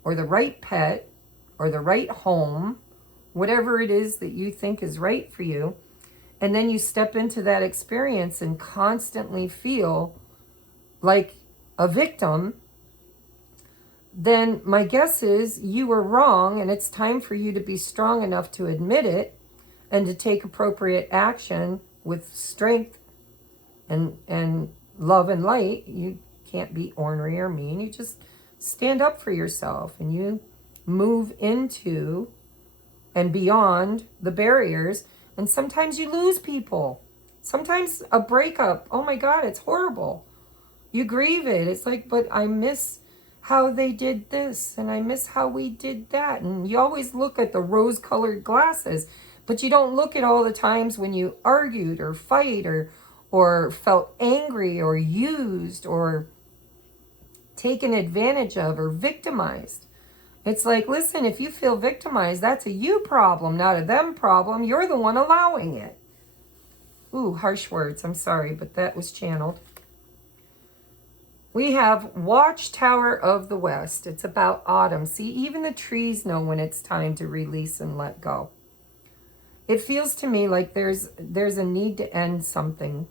or the right pet or the right home, whatever it is that you think is right for you, and then you step into that experience and constantly feel like a victim, then my guess is you were wrong, and it's time for you to be strong enough to admit it and to take appropriate action with strength and love and light. You can't be ornery or mean. You just stand up for yourself and you move into and beyond the barriers. And sometimes you lose people. Sometimes a breakup, oh my God, it's horrible. You grieve it. It's like, but I miss how they did this and I miss how we did that. And you always look at the rose-colored glasses, but you don't look at all the times when you argued or fight or felt angry or used or taken advantage of or victimized. It's like, listen, if you feel victimized, that's a you problem, not a them problem. You're the one allowing it. Ooh, harsh words. I'm sorry, but that was channeled. We have Watchtower of the West. It's about autumn. See, even the trees know when it's time to release and let go. It feels to me like there's a need to end something.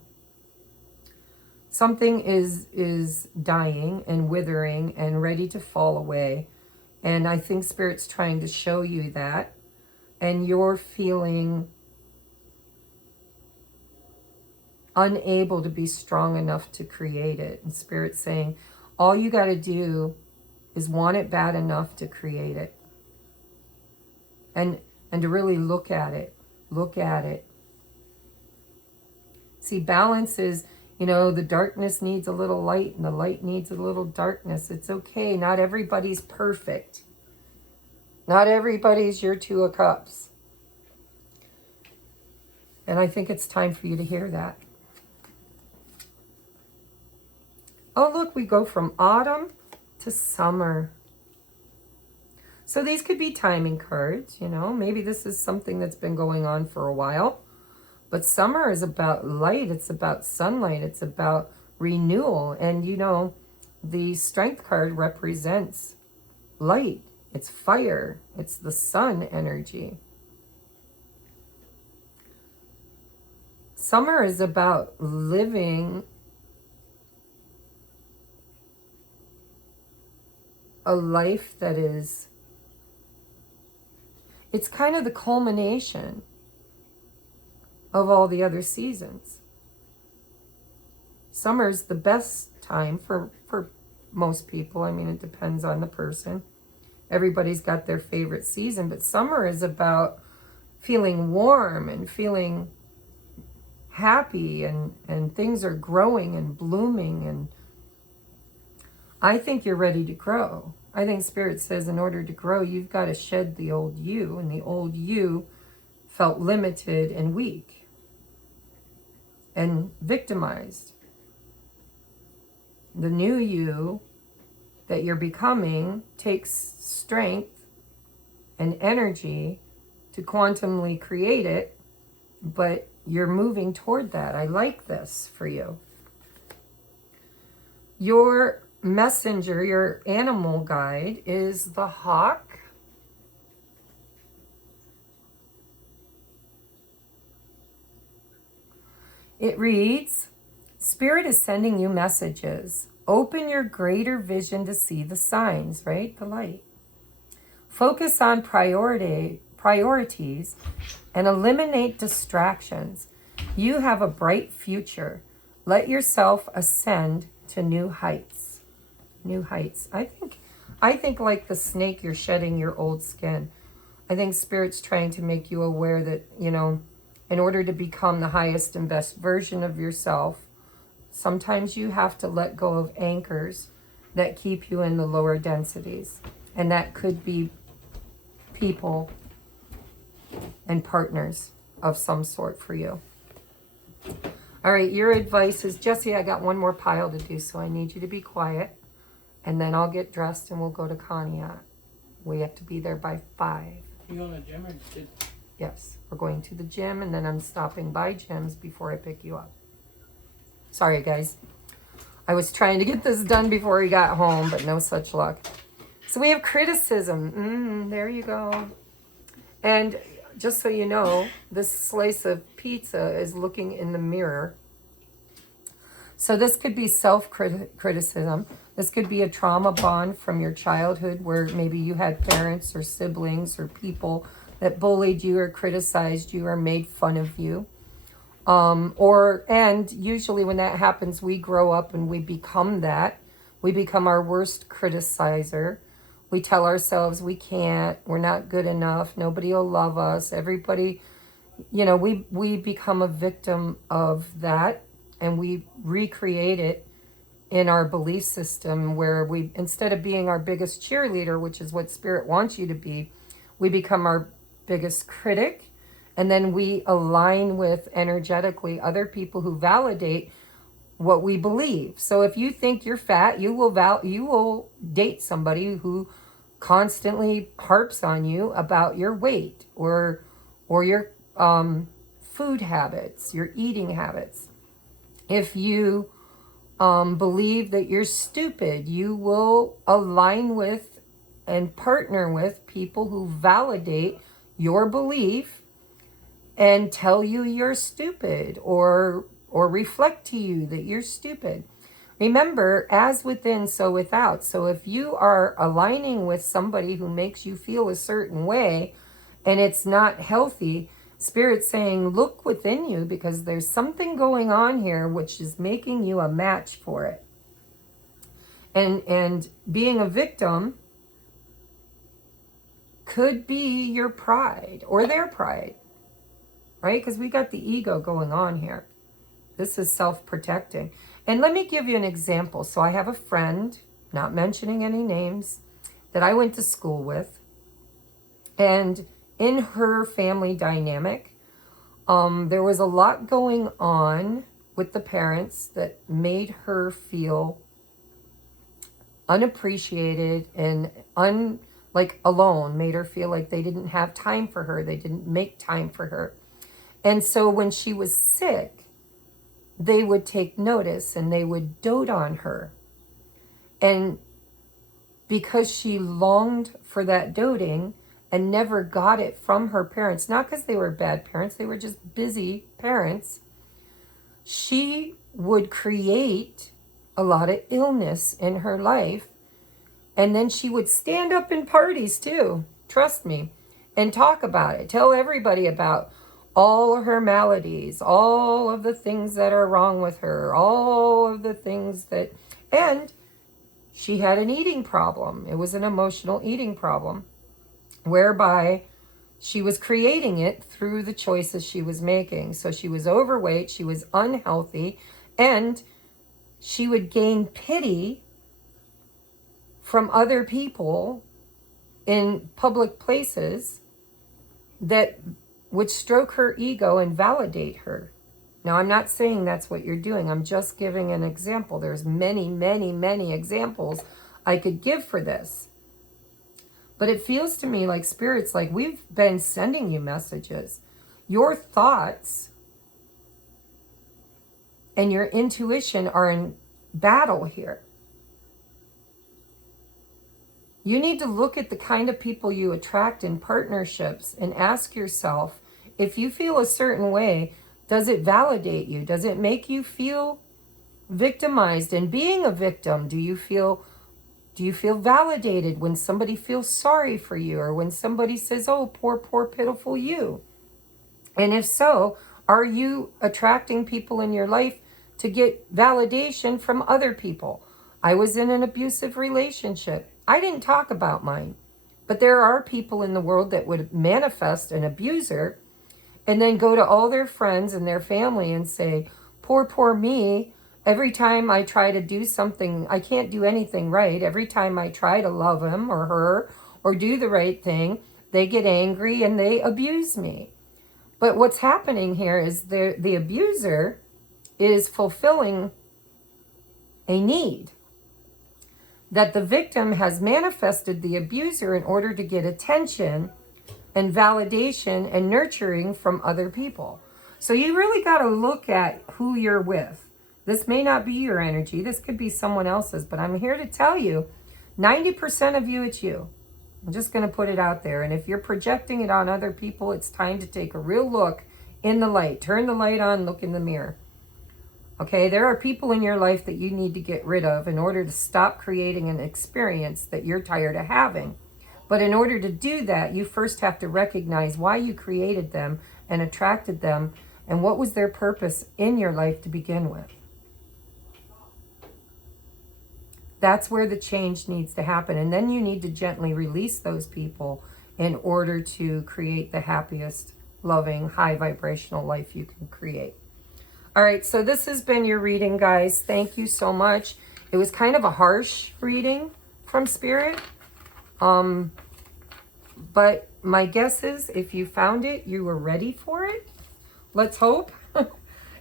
Something is dying and withering and ready to fall away. And I think Spirit's trying to show you that. And you're feeling unable to be strong enough to create it. And Spirit's saying, all you got to do is want it bad enough to create it. And to really look at it. Look at it. See, balance is, you know, the darkness needs a little light and the light needs a little darkness. It's okay. Not everybody's perfect. Not everybody's your Two of Cups. And I think it's time for you to hear that. Oh, look, we go from autumn to summer. So these could be timing cards, you know. Maybe this is something that's been going on for a while. But summer is about light. It's about sunlight. It's about renewal. And, you know, the strength card represents light. It's fire. It's the sun energy. Summer is about living a life that is, it's kind of the culmination of all the other seasons. Summer's the best time for most people. I mean, it depends on the person. Everybody's got their favorite season, but summer is about feeling warm and feeling happy, and things are growing and blooming, and I think you're ready to grow. I think Spirit says in order to grow, you've got to shed the old you, and the old you felt limited and weak and victimized. The new you that you're becoming takes strength and energy to quantumly create it, but you're moving toward that. I like this for you. Your messenger, your animal guide, is the hawk. It reads, Spirit is sending you messages. Open your greater vision to see the signs, right? The light. Focus on priorities and eliminate distractions. You have a bright future. Let yourself ascend to new heights. New heights. I think like the snake, you're shedding your old skin. I think Spirit's trying to make you aware that, you know, in order to become the highest and best version of yourself, sometimes you have to let go of anchors that keep you in the lower densities. And that could be people and partners of some sort for you. All right, your advice is, Jesse, I got one more pile to do, so I need you to be quiet. And then I'll get dressed and we'll go to Conneaut. We have to be there by 5. You going to the gym or did... Yes, we're going to the gym, and then I'm stopping by Jim's before I pick you up. Sorry, guys. I was trying to get this done before he got home, but no such luck. So we have criticism. There you go. And just so you know, this slice of pizza is looking in the mirror. So this could be self-criticism. This could be a trauma bond from your childhood where maybe you had parents or siblings or people that bullied you or criticized you or made fun of you. And usually when that happens, we grow up and we become that. We become our worst criticizer. We tell ourselves we can't, we're not good enough, nobody will love us, everybody, you know, we become a victim of that, and we recreate it in our belief system where we, instead of being our biggest cheerleader, which is what Spirit wants you to be, we become our biggest critic, and then we align with energetically other people who validate what we believe. So if you think you're fat, you will date somebody who constantly harps on you about your weight or your food habits, your eating habits. If you believe that you're stupid, you will align with and partner with people who validate your belief and tell you you're stupid or reflect to you that you're stupid. Remember, as within, so without. So if you are aligning with somebody who makes you feel a certain way and it's not healthy, Spirit's saying, look within you, because there's something going on here which is making you a match for it. And being a victim could be your pride or their pride, right? Because we got the ego going on here. This is self-protecting. And let me give you an example. So I have a friend, not mentioning any names, that I went to school with. And in her family dynamic, there was a lot going on with the parents that made her feel unappreciated and like alone, made her feel like they didn't have time for her. They didn't make time for her. And so when she was sick, they would take notice and they would dote on her. And because she longed for that doting and never got it from her parents, not because they were bad parents, they were just busy parents, she would create a lot of illness in her life. And then she would stand up in parties too, trust me, and talk about it. Tell everybody about all of her maladies, all of the things that are wrong with her, all of the things that... And she had an eating problem. It was an emotional eating problem, whereby she was creating it through the choices she was making. So she was overweight, she was unhealthy, and she would gain pity from other people in public places that would stroke her ego and validate her. Now, I'm not saying that's what you're doing. I'm just giving an example. There's many, many, many examples I could give for this. But it feels to me like Spirit's like, we've been sending you messages. Your thoughts and your intuition are in battle here. You need to look at the kind of people you attract in partnerships and ask yourself, if you feel a certain way, does it validate you? Does it make you feel victimized? And being a victim, do you feel validated when somebody feels sorry for you, or when somebody says, oh, poor, poor, pitiful you? And if so, are you attracting people in your life to get validation from other people? I was in an abusive relationship. I didn't talk about mine, but there are people in the world that would manifest an abuser and then go to all their friends and their family and say, poor, poor me. Every time I try to do something, I can't do anything right. Every time I try to love him or her or do the right thing, they get angry and they abuse me. But what's happening here is the abuser is fulfilling a need that the victim has manifested the abuser in order to get attention and validation and nurturing from other people. So you really got to look at who you're with. This may not be your energy. This could be someone else's, but I'm here to tell you, 90% of you, it's you. I'm just going to put it out there. And if you're projecting it on other people, it's time to take a real look in the light. Turn the light on, look in the mirror. Okay, there are people in your life that you need to get rid of in order to stop creating an experience that you're tired of having. But in order to do that, you first have to recognize why you created them and attracted them and what was their purpose in your life to begin with. That's where the change needs to happen. And then you need to gently release those people in order to create the happiest, loving, high vibrational life you can create. All right, so this has been your reading, guys. Thank you so much. It was kind of a harsh reading from Spirit. But my guess is if you found it, you were ready for it. Let's hope.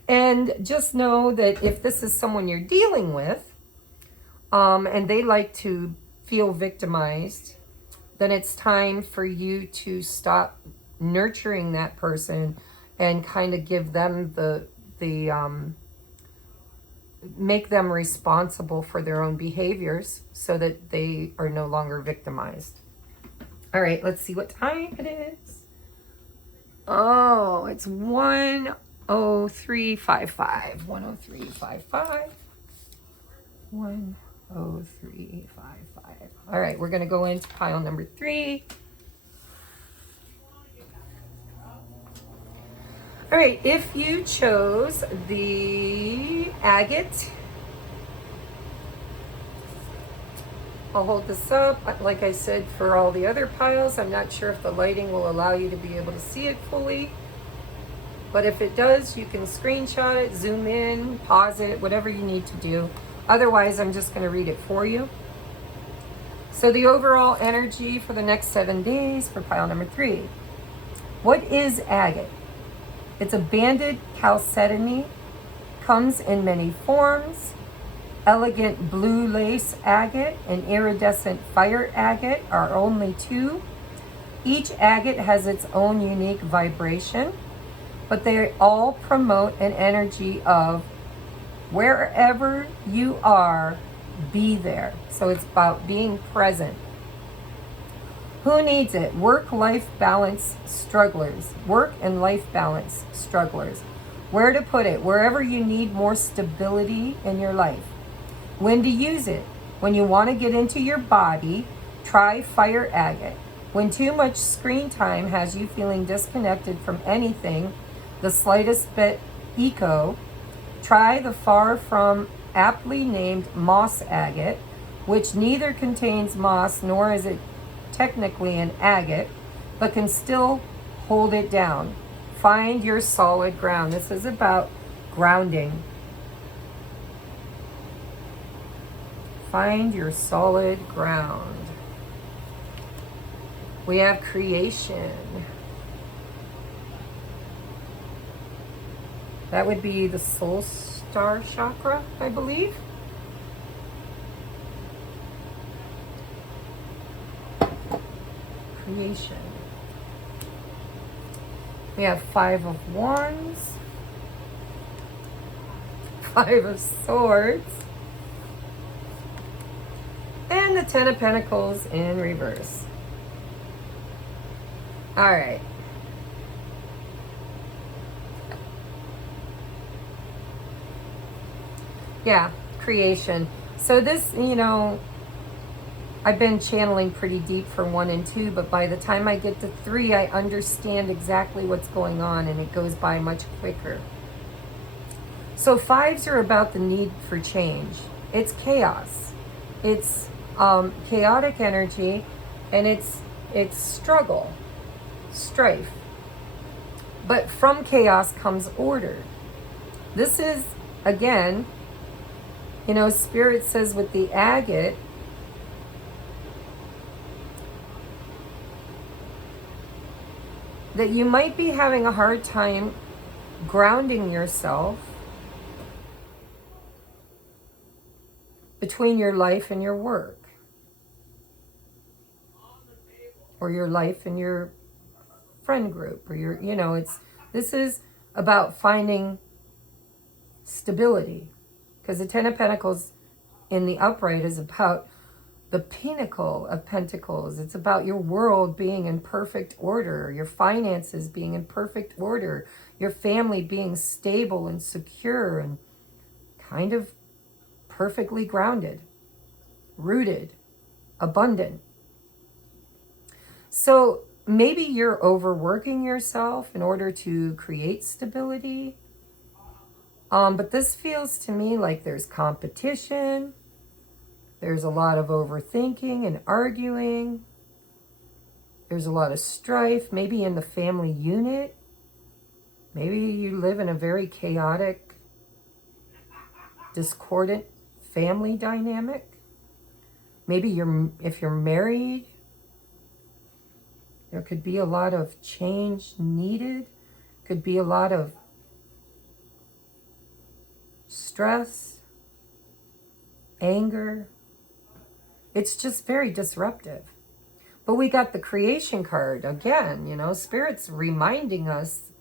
And just know that if this is someone you're dealing with, and they like to feel victimized, then it's time for you to stop nurturing that person and kind of give them make them responsible for their own behaviors so that they are no longer victimized. All right, let's see what time it is. Oh, it's 1:03:55. 1:03:55. 1:03:55. All right, we're going to go into pile number 3. All right, if you chose the agate, I'll hold this up. Like I said, for all the other piles, I'm not sure if the lighting will allow you to be able to see it fully. But if it does, you can screenshot it, zoom in, pause it, whatever you need to do. Otherwise, I'm just going to read it for you. So the overall energy for the next 7 days for pile number 3. What is agate? It's a banded chalcedony, comes in many forms. elegant blue lace agate and iridescent fire agate are only 2. Each agate has its own unique vibration, but they all promote an energy of wherever you are, be there. So it's about being present. Who needs it? Work-life balance strugglers. Work and life balance strugglers. Where to put it? Wherever you need more stability in your life. When to use it? When you want to get into your body, try fire agate. When too much screen time has you feeling disconnected from anything, the slightest bit eco, try the far from aptly named moss agate, which neither contains moss nor is it technically an agate, but can still hold it down. Find your solid ground. This is about grounding. Find your solid ground. We have creation. That would be the soul star chakra, I believe. Creation. We have 5 of Wands, 5 of Swords, and the 10 of Pentacles in reverse. All right. Yeah, creation. So this, I've been channeling pretty deep for 1 and 2, but by the time I get to 3, I understand exactly what's going on, and it goes by much quicker. So 5s are about the need for change. It's chaos. It's chaotic energy, and it's struggle, strife. But from chaos comes order. This is, again, Spirit says with the agate, that you might be having a hard time grounding yourself between your life and your work, or your life and your friend group, or this is about finding stability, because the 10 of Pentacles in the upright is about the pinnacle of pentacles. It's about your world being in perfect order, your finances being in perfect order, your family being stable and secure and kind of perfectly grounded, rooted, abundant. So maybe you're overworking yourself in order to create stability. But this feels to me like there's competition. There's a lot of overthinking and arguing. There's a lot of strife, maybe in the family unit. Maybe you live in a very chaotic, discordant family dynamic. Maybe if you're married, there could be a lot of change needed. Could be a lot of stress, anger. It's just very disruptive. But we got the creation card again, Spirit's reminding us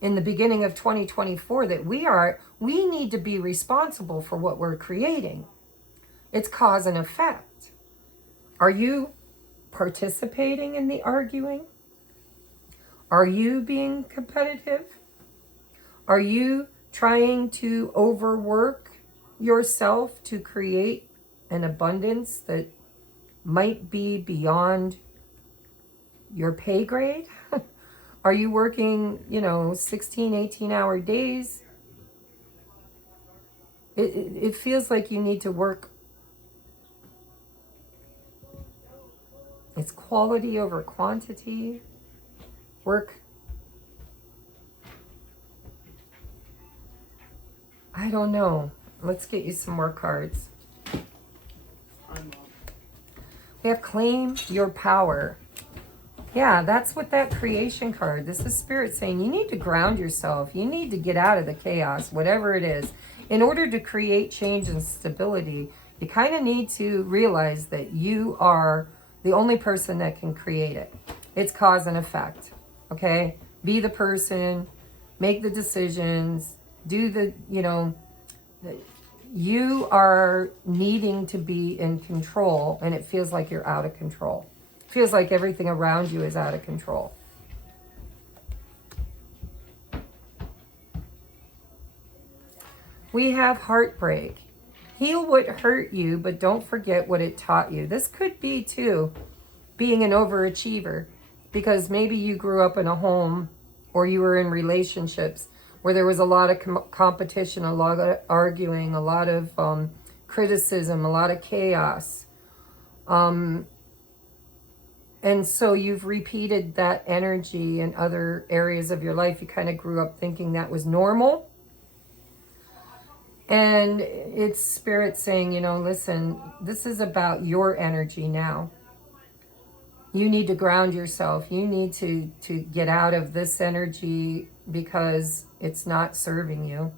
in the beginning of 2024 that we need to be responsible for what we're creating. It's cause and effect. Are you participating in the arguing? Are you being competitive? Are you trying to overwork yourself to create an abundance that might be beyond your pay grade? Are you working, 16, 18-hour days? It feels like you need to work. It's quality over quantity. Work. I don't know. Let's get you some more cards. We have claim your power. Yeah, that's what that creation card. This is Spirit saying you need to ground yourself. You need to get out of the chaos, whatever it is. In order to create change and stability, you kind of need to realize that you are the only person that can create it. It's cause and effect, okay? Be the person, make the decisions, do the, you are needing to be in control, and it feels like you're out of control. It feels like everything around you is out of control. We have heartbreak. Heal what hurt you, but don't forget what it taught you. This could be, too, being an overachiever, because maybe you grew up in a home or you were in relationships where there was a lot of competition, a lot of arguing, a lot of criticism, a lot of chaos. And so you've repeated that energy in other areas of your life. You kind of grew up thinking that was normal. And it's Spirit saying, listen, this is about your energy now. You need to ground yourself. You need to get out of this energy because it's not serving you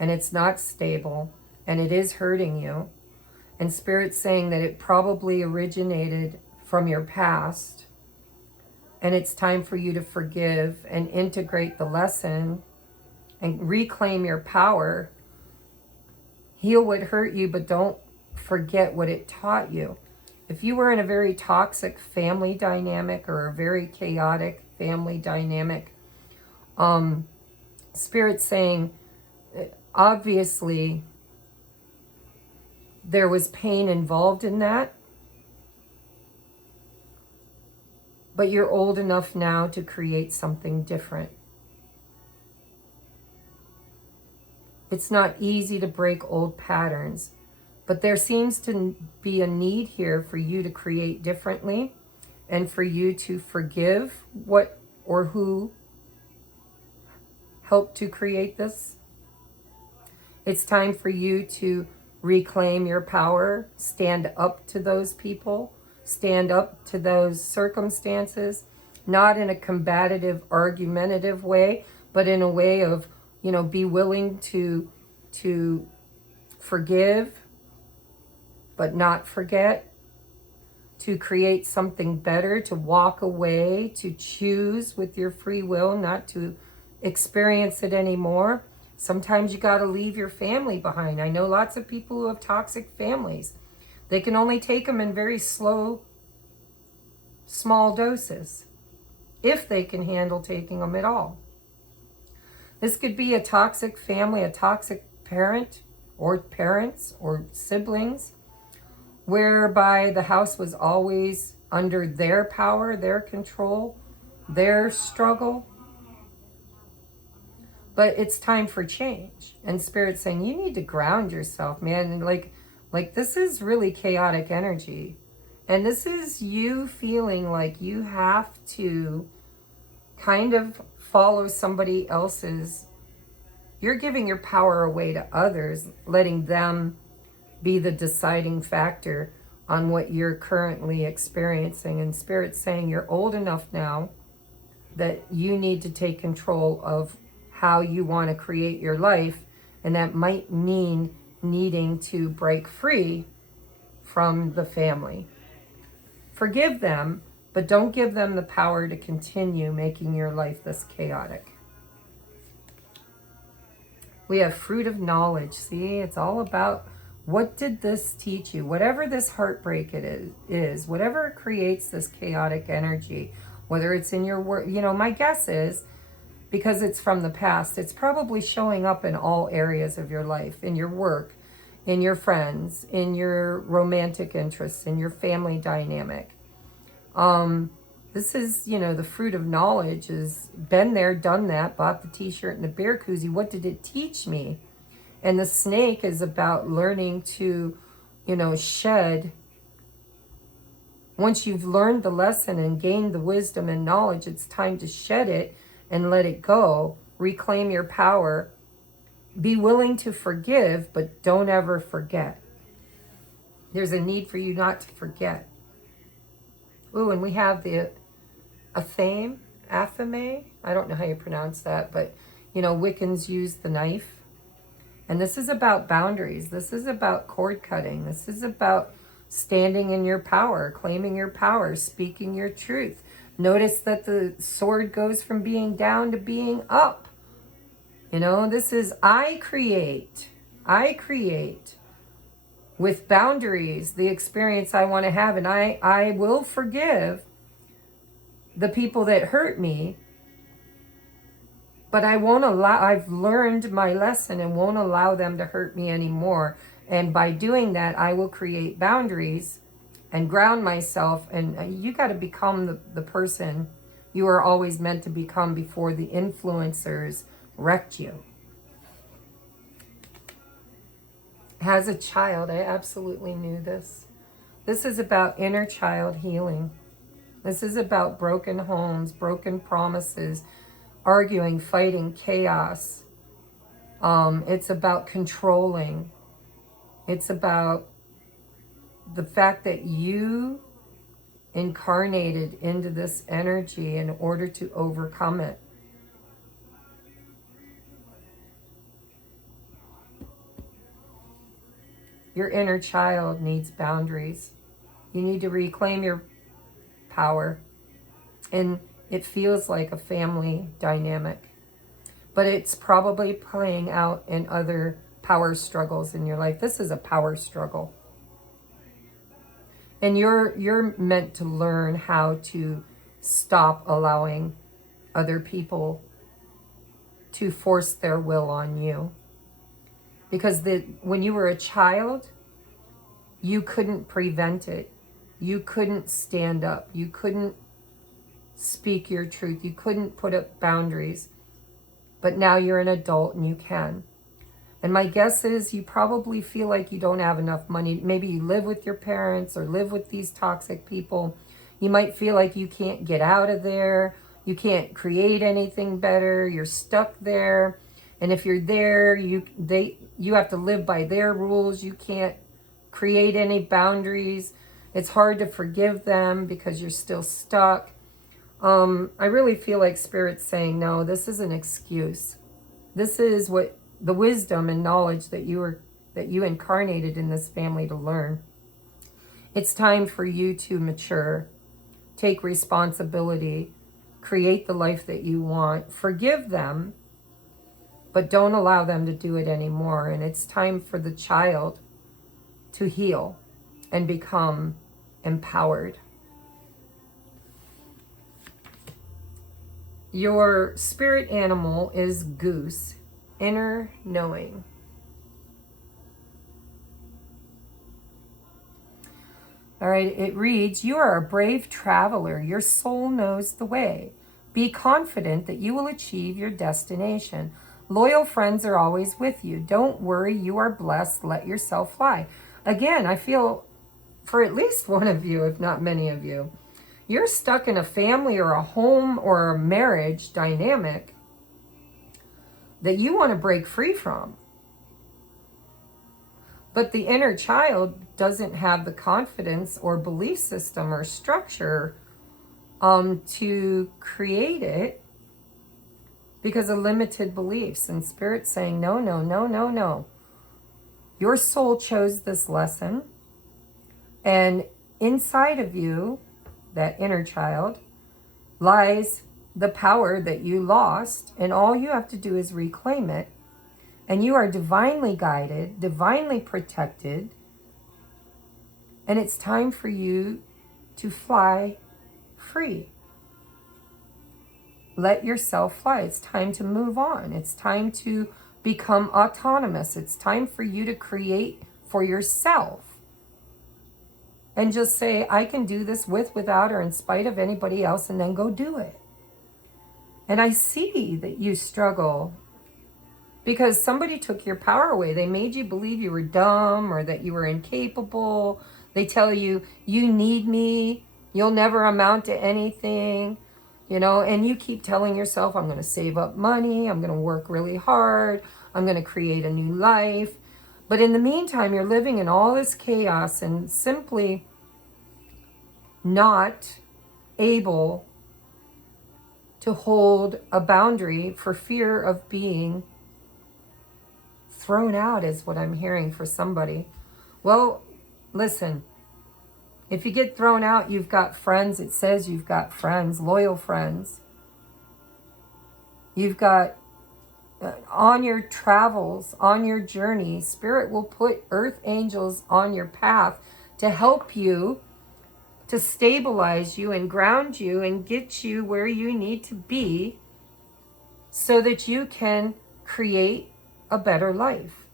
and it's not stable and it is hurting you. And Spirit's saying that it probably originated from your past, and it's time for you to forgive and integrate the lesson and reclaim your power. Heal what hurt you, but don't forget what it taught you. If you were in a very toxic family dynamic or a very chaotic family dynamic, Spirit's saying, obviously, there was pain involved in that, but you're old enough now to create something different. It's not easy to break old patterns, but there seems to be a need here for you to create differently and for you to forgive what or who helped to create this. It's time for you to reclaim your power, stand up to those people, stand up to those circumstances, not in a combative, argumentative way, but in a way of, be willing to forgive, but not forget, to create something better, to walk away, to choose with your free will, not to experience it anymore. Sometimes you got to leave your family behind. I know lots of people who have toxic families. They can only take them in very slow, small doses, if they can handle taking them at all. This could be a toxic family, a toxic parent or parents or siblings, whereby the house was always under their power, their control, their struggle. But it's time for change. And Spirit's saying, you need to ground yourself, man. And like this is really chaotic energy. And this is you feeling like you have to kind of follow somebody else's. You're giving your power away to others, letting them be the deciding factor on what you're currently experiencing. And Spirit's saying you're old enough now that you need to take control of how you want to create your life, and that might mean needing to break free from the family. Forgive them, but don't give them the power to continue making your life this chaotic. We have fruit of knowledge. See, it's all about what did this teach you? Whatever this heartbreak it is, whatever creates this chaotic energy, whether it's in your work, my guess is, because it's from the past, it's probably showing up in all areas of your life, in your work, in your friends, in your romantic interests, in your family dynamic. This is, the fruit of knowledge is been there, done that, bought the t-shirt and the bear koozie. What did it teach me? And the snake is about learning to, shed. Once you've learned the lesson and gained the wisdom and knowledge, it's time to shed it and let it go. Reclaim your power. Be willing to forgive, but don't ever forget. There's a need for you not to forget. Ooh, and we have the athame. I don't know how you pronounce that, but, Wiccans use the knife. And this is about boundaries. This is about cord cutting. This is about standing in your power, claiming your power, speaking your truth. Notice that the sword goes from being down to being up. You know, this is I create with boundaries the experience I want to have. And I will forgive the people that hurt me, but I won't allow, I've learned my lesson and won't allow them to hurt me anymore. And by doing that, I will create boundaries and ground myself. And you got to become the person you are always meant to become before the influencers wrecked you. As a child, I absolutely knew this. This is about inner child healing. This is about broken homes, broken promises, arguing, fighting, chaos. It's about controlling. It's about the fact that you incarnated into this energy in order to overcome it. Your inner child needs boundaries. You need to reclaim your power. And it feels like a family dynamic, but it's probably playing out in other power struggles in your life. This is a power struggle. And you're meant to learn how to stop allowing other people to force their will on you. Because when you were a child, you couldn't prevent it. You couldn't stand up. You couldn't speak your truth. You couldn't put up boundaries. But now you're an adult and you can. And my guess is you probably feel like you don't have enough money. Maybe you live with your parents or live with these toxic people. You might feel like you can't get out of there. You can't create anything better. You're stuck there. And if you're there, you have to live by their rules. You can't create any boundaries. It's hard to forgive them because you're still stuck. I really feel like Spirit's saying, no, this is an excuse. This is what the wisdom and knowledge that you incarnated in this family to learn. It's time for you to mature, take responsibility, create the life that you want, forgive them, but don't allow them to do it anymore. And it's time for the child to heal and become empowered. Your spirit animal is goose, inner knowing. All right, it reads, you are a brave traveler. Your soul knows the way. Be confident that you will achieve your destination. Loyal friends are always with you. Don't worry, you are blessed. Let yourself fly. Again, I feel for at least one of you, if not many of you, you're stuck in a family or a home or a marriage dynamic that you want to break free from. But the inner child doesn't have the confidence or belief system or structure to create it because of limited beliefs. And Spirit's saying, no, no, no, no, no. Your soul chose this lesson. And inside of you, that inner child, lies the power that you lost. And all you have to do is reclaim it. And you are divinely guided, divinely protected. And it's time for you to fly free. Let yourself fly. It's time to move on. It's time to become autonomous. It's time for you to create for yourself. And just say, I can do this with, without, or in spite of anybody else, and then go do it. And I see that you struggle because somebody took your power away. They made you believe you were dumb or that you were incapable. They tell you, you need me. You'll never amount to anything. You know, and you keep telling yourself, I'm going to save up money. I'm going to work really hard. I'm going to create a new life. But in the meantime, you're living in all this chaos and simply not able to hold a boundary for fear of being thrown out is what I'm hearing for somebody. Well, listen, if you get thrown out, you've got friends. It says you've got friends, loyal friends. You've got, on your travels, on your journey, Spirit will put earth angels on your path to help you, to stabilize you and ground you and get you where you need to be so that you can create a better life.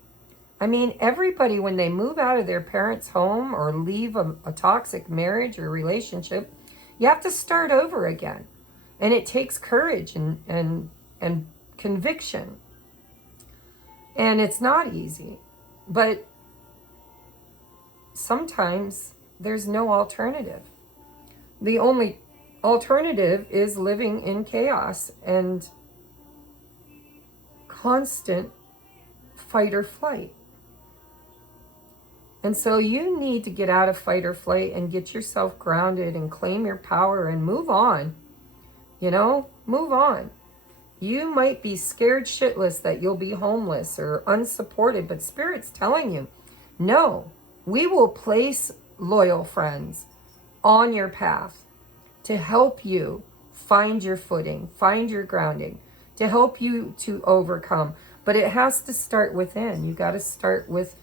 I mean, everybody, when they move out of their parents' home or leave a toxic marriage or relationship, you have to start over again. And it takes courage and conviction. And it's not easy. But sometimes there's no alternative. The only alternative is living in chaos and constant fight or flight. And so you need to get out of fight or flight and get yourself grounded and claim your power and move on. You know, move on. You might be scared shitless that you'll be homeless or unsupported, but Spirit's telling you, no, we will place loyal friends on your path to help you find your footing, find your grounding, to help you to overcome. But it has to start within. You got to start with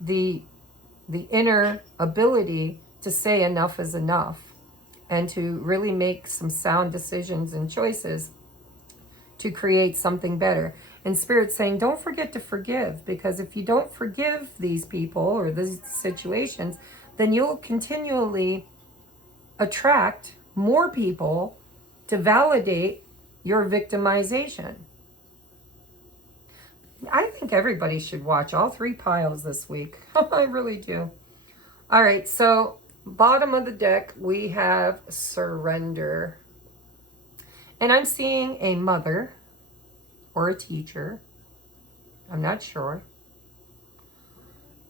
the inner ability to say enough is enough and to really make some sound decisions and choices to create something better. And Spirit's saying, don't forget to forgive, because if you don't forgive these people or these situations, then you'll continually attract more people to validate your victimization. I think everybody should watch all 3 piles this week. I really do. All right, so bottom of the deck, we have surrender. And I'm seeing a mother or a teacher, I'm not sure,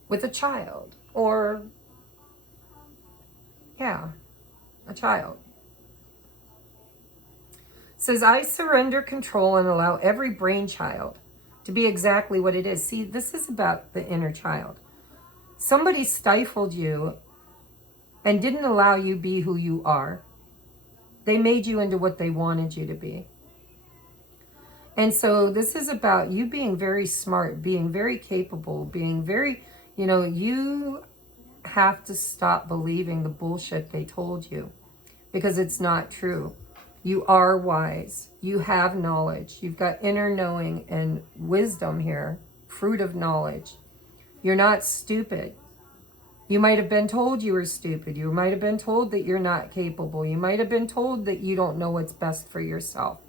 with a child, or, yeah, a child. It says, I surrender control and allow every brainchild to be exactly what it is. See, this is about the inner child. Somebody stifled you and didn't allow you be who you are. They made you into what they wanted you to be. And so this is about you being very smart, being very capable, being very, you have to stop believing the bullshit they told you, because it's not true. You are wise. You have knowledge. You've got inner knowing and wisdom here, fruit of knowledge. You're not stupid. You might have been told you were stupid. You might have been told that you're not capable. You might have been told that you don't know what's best for yourself.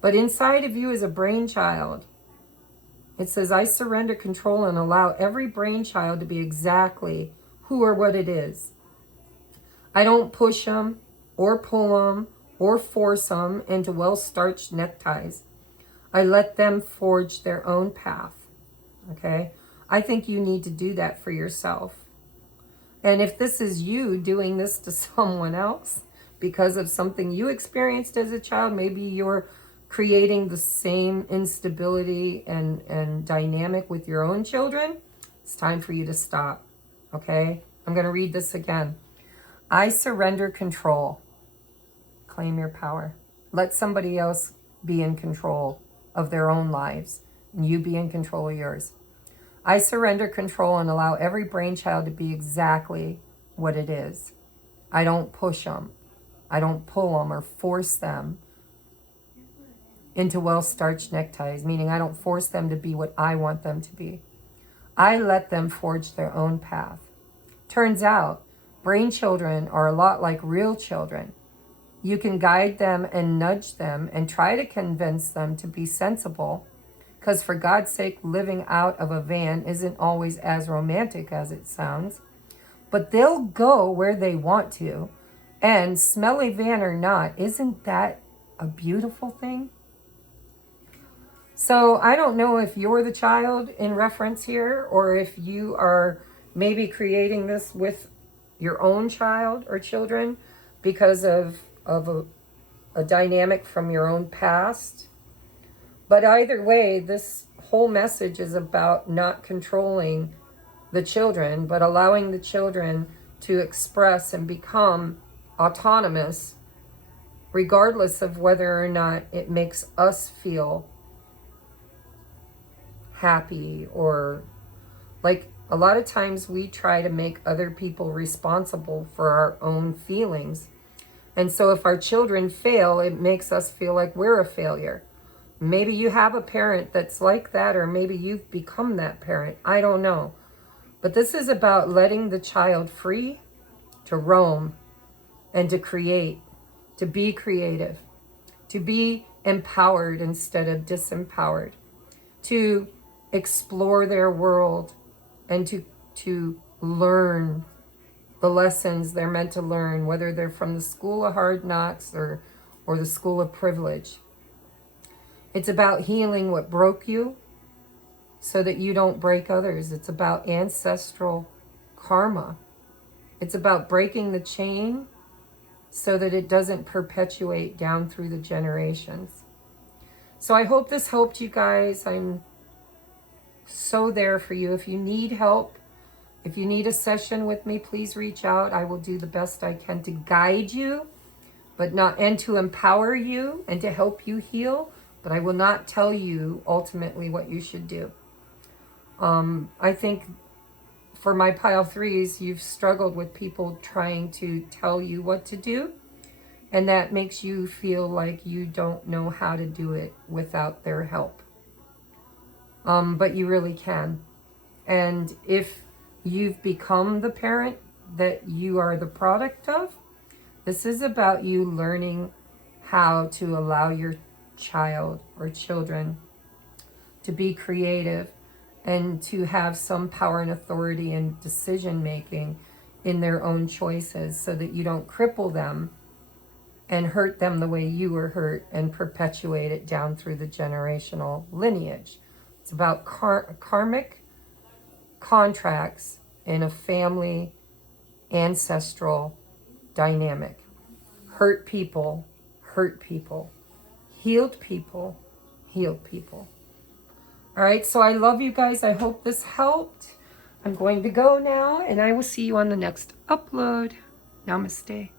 But inside of you is a brainchild. It says, I surrender control and allow every brainchild to be exactly who or what it is. I don't push them or pull them or force them into well-starched neckties. I let them forge their own path, okay? I think you need to do that for yourself. And if this is you doing this to someone else because of something you experienced as a child, maybe you're creating the same instability and dynamic with your own children, it's time for you to stop, okay? I'm going to read this again. I surrender control. Claim your power. Let somebody else be in control of their own lives, and you be in control of yours. I surrender control and allow every brainchild to be exactly what it is. I don't push them. I don't pull them or force them into well-starched neckties, meaning I don't force them to be what I want them to be. I let them forge their own path. Turns out, brain children are a lot like real children. You can guide them and nudge them and try to convince them to be sensible, because for God's sake, living out of a van isn't always as romantic as it sounds. But they'll go where they want to. And smelly van or not, isn't that a beautiful thing? So I don't know if you're the child in reference here, or if you are maybe creating this with your own child or children because of a dynamic from your own past. But either way, this whole message is about not controlling the children, but allowing the children to express and become autonomous, regardless of whether or not it makes us feel happy. Or like a lot of times we try to make other people responsible for our own feelings. And so if our children fail, it makes us feel like we're a failure. Maybe you have a parent that's like that, or maybe you've become that parent. I don't know. But this is about letting the child free to roam and to create, to be creative, to be empowered instead of disempowered, to explore their world and to learn the lessons they're meant to learn, whether they're from the school of hard knocks or the school of privilege. It's about healing what broke you so that you don't break others. It's about ancestral karma. It's about breaking the chain so that it doesn't perpetuate down through the generations. So I hope this helped you guys. I'm so there for you. If you need help, if you need a session with me, please reach out. I will do the best I can to guide you, and to empower you and to help you heal, but I will not tell you ultimately what you should do. I think for my pile threes, you've struggled with people trying to tell you what to do, and that makes you feel like you don't know how to do it without their help. But you really can. And if you've become the parent that you are the product of, this is about you learning how to allow your child or children to be creative and to have some power and authority and decision making in their own choices, so that you don't cripple them and hurt them the way you were hurt and perpetuate it down through the generational lineage. It's about karmic contracts in a family ancestral dynamic. Hurt people, healed people, healed people. All right, so I love you guys. I hope this helped. I'm going to go now, and I will see you on the next upload. Namaste.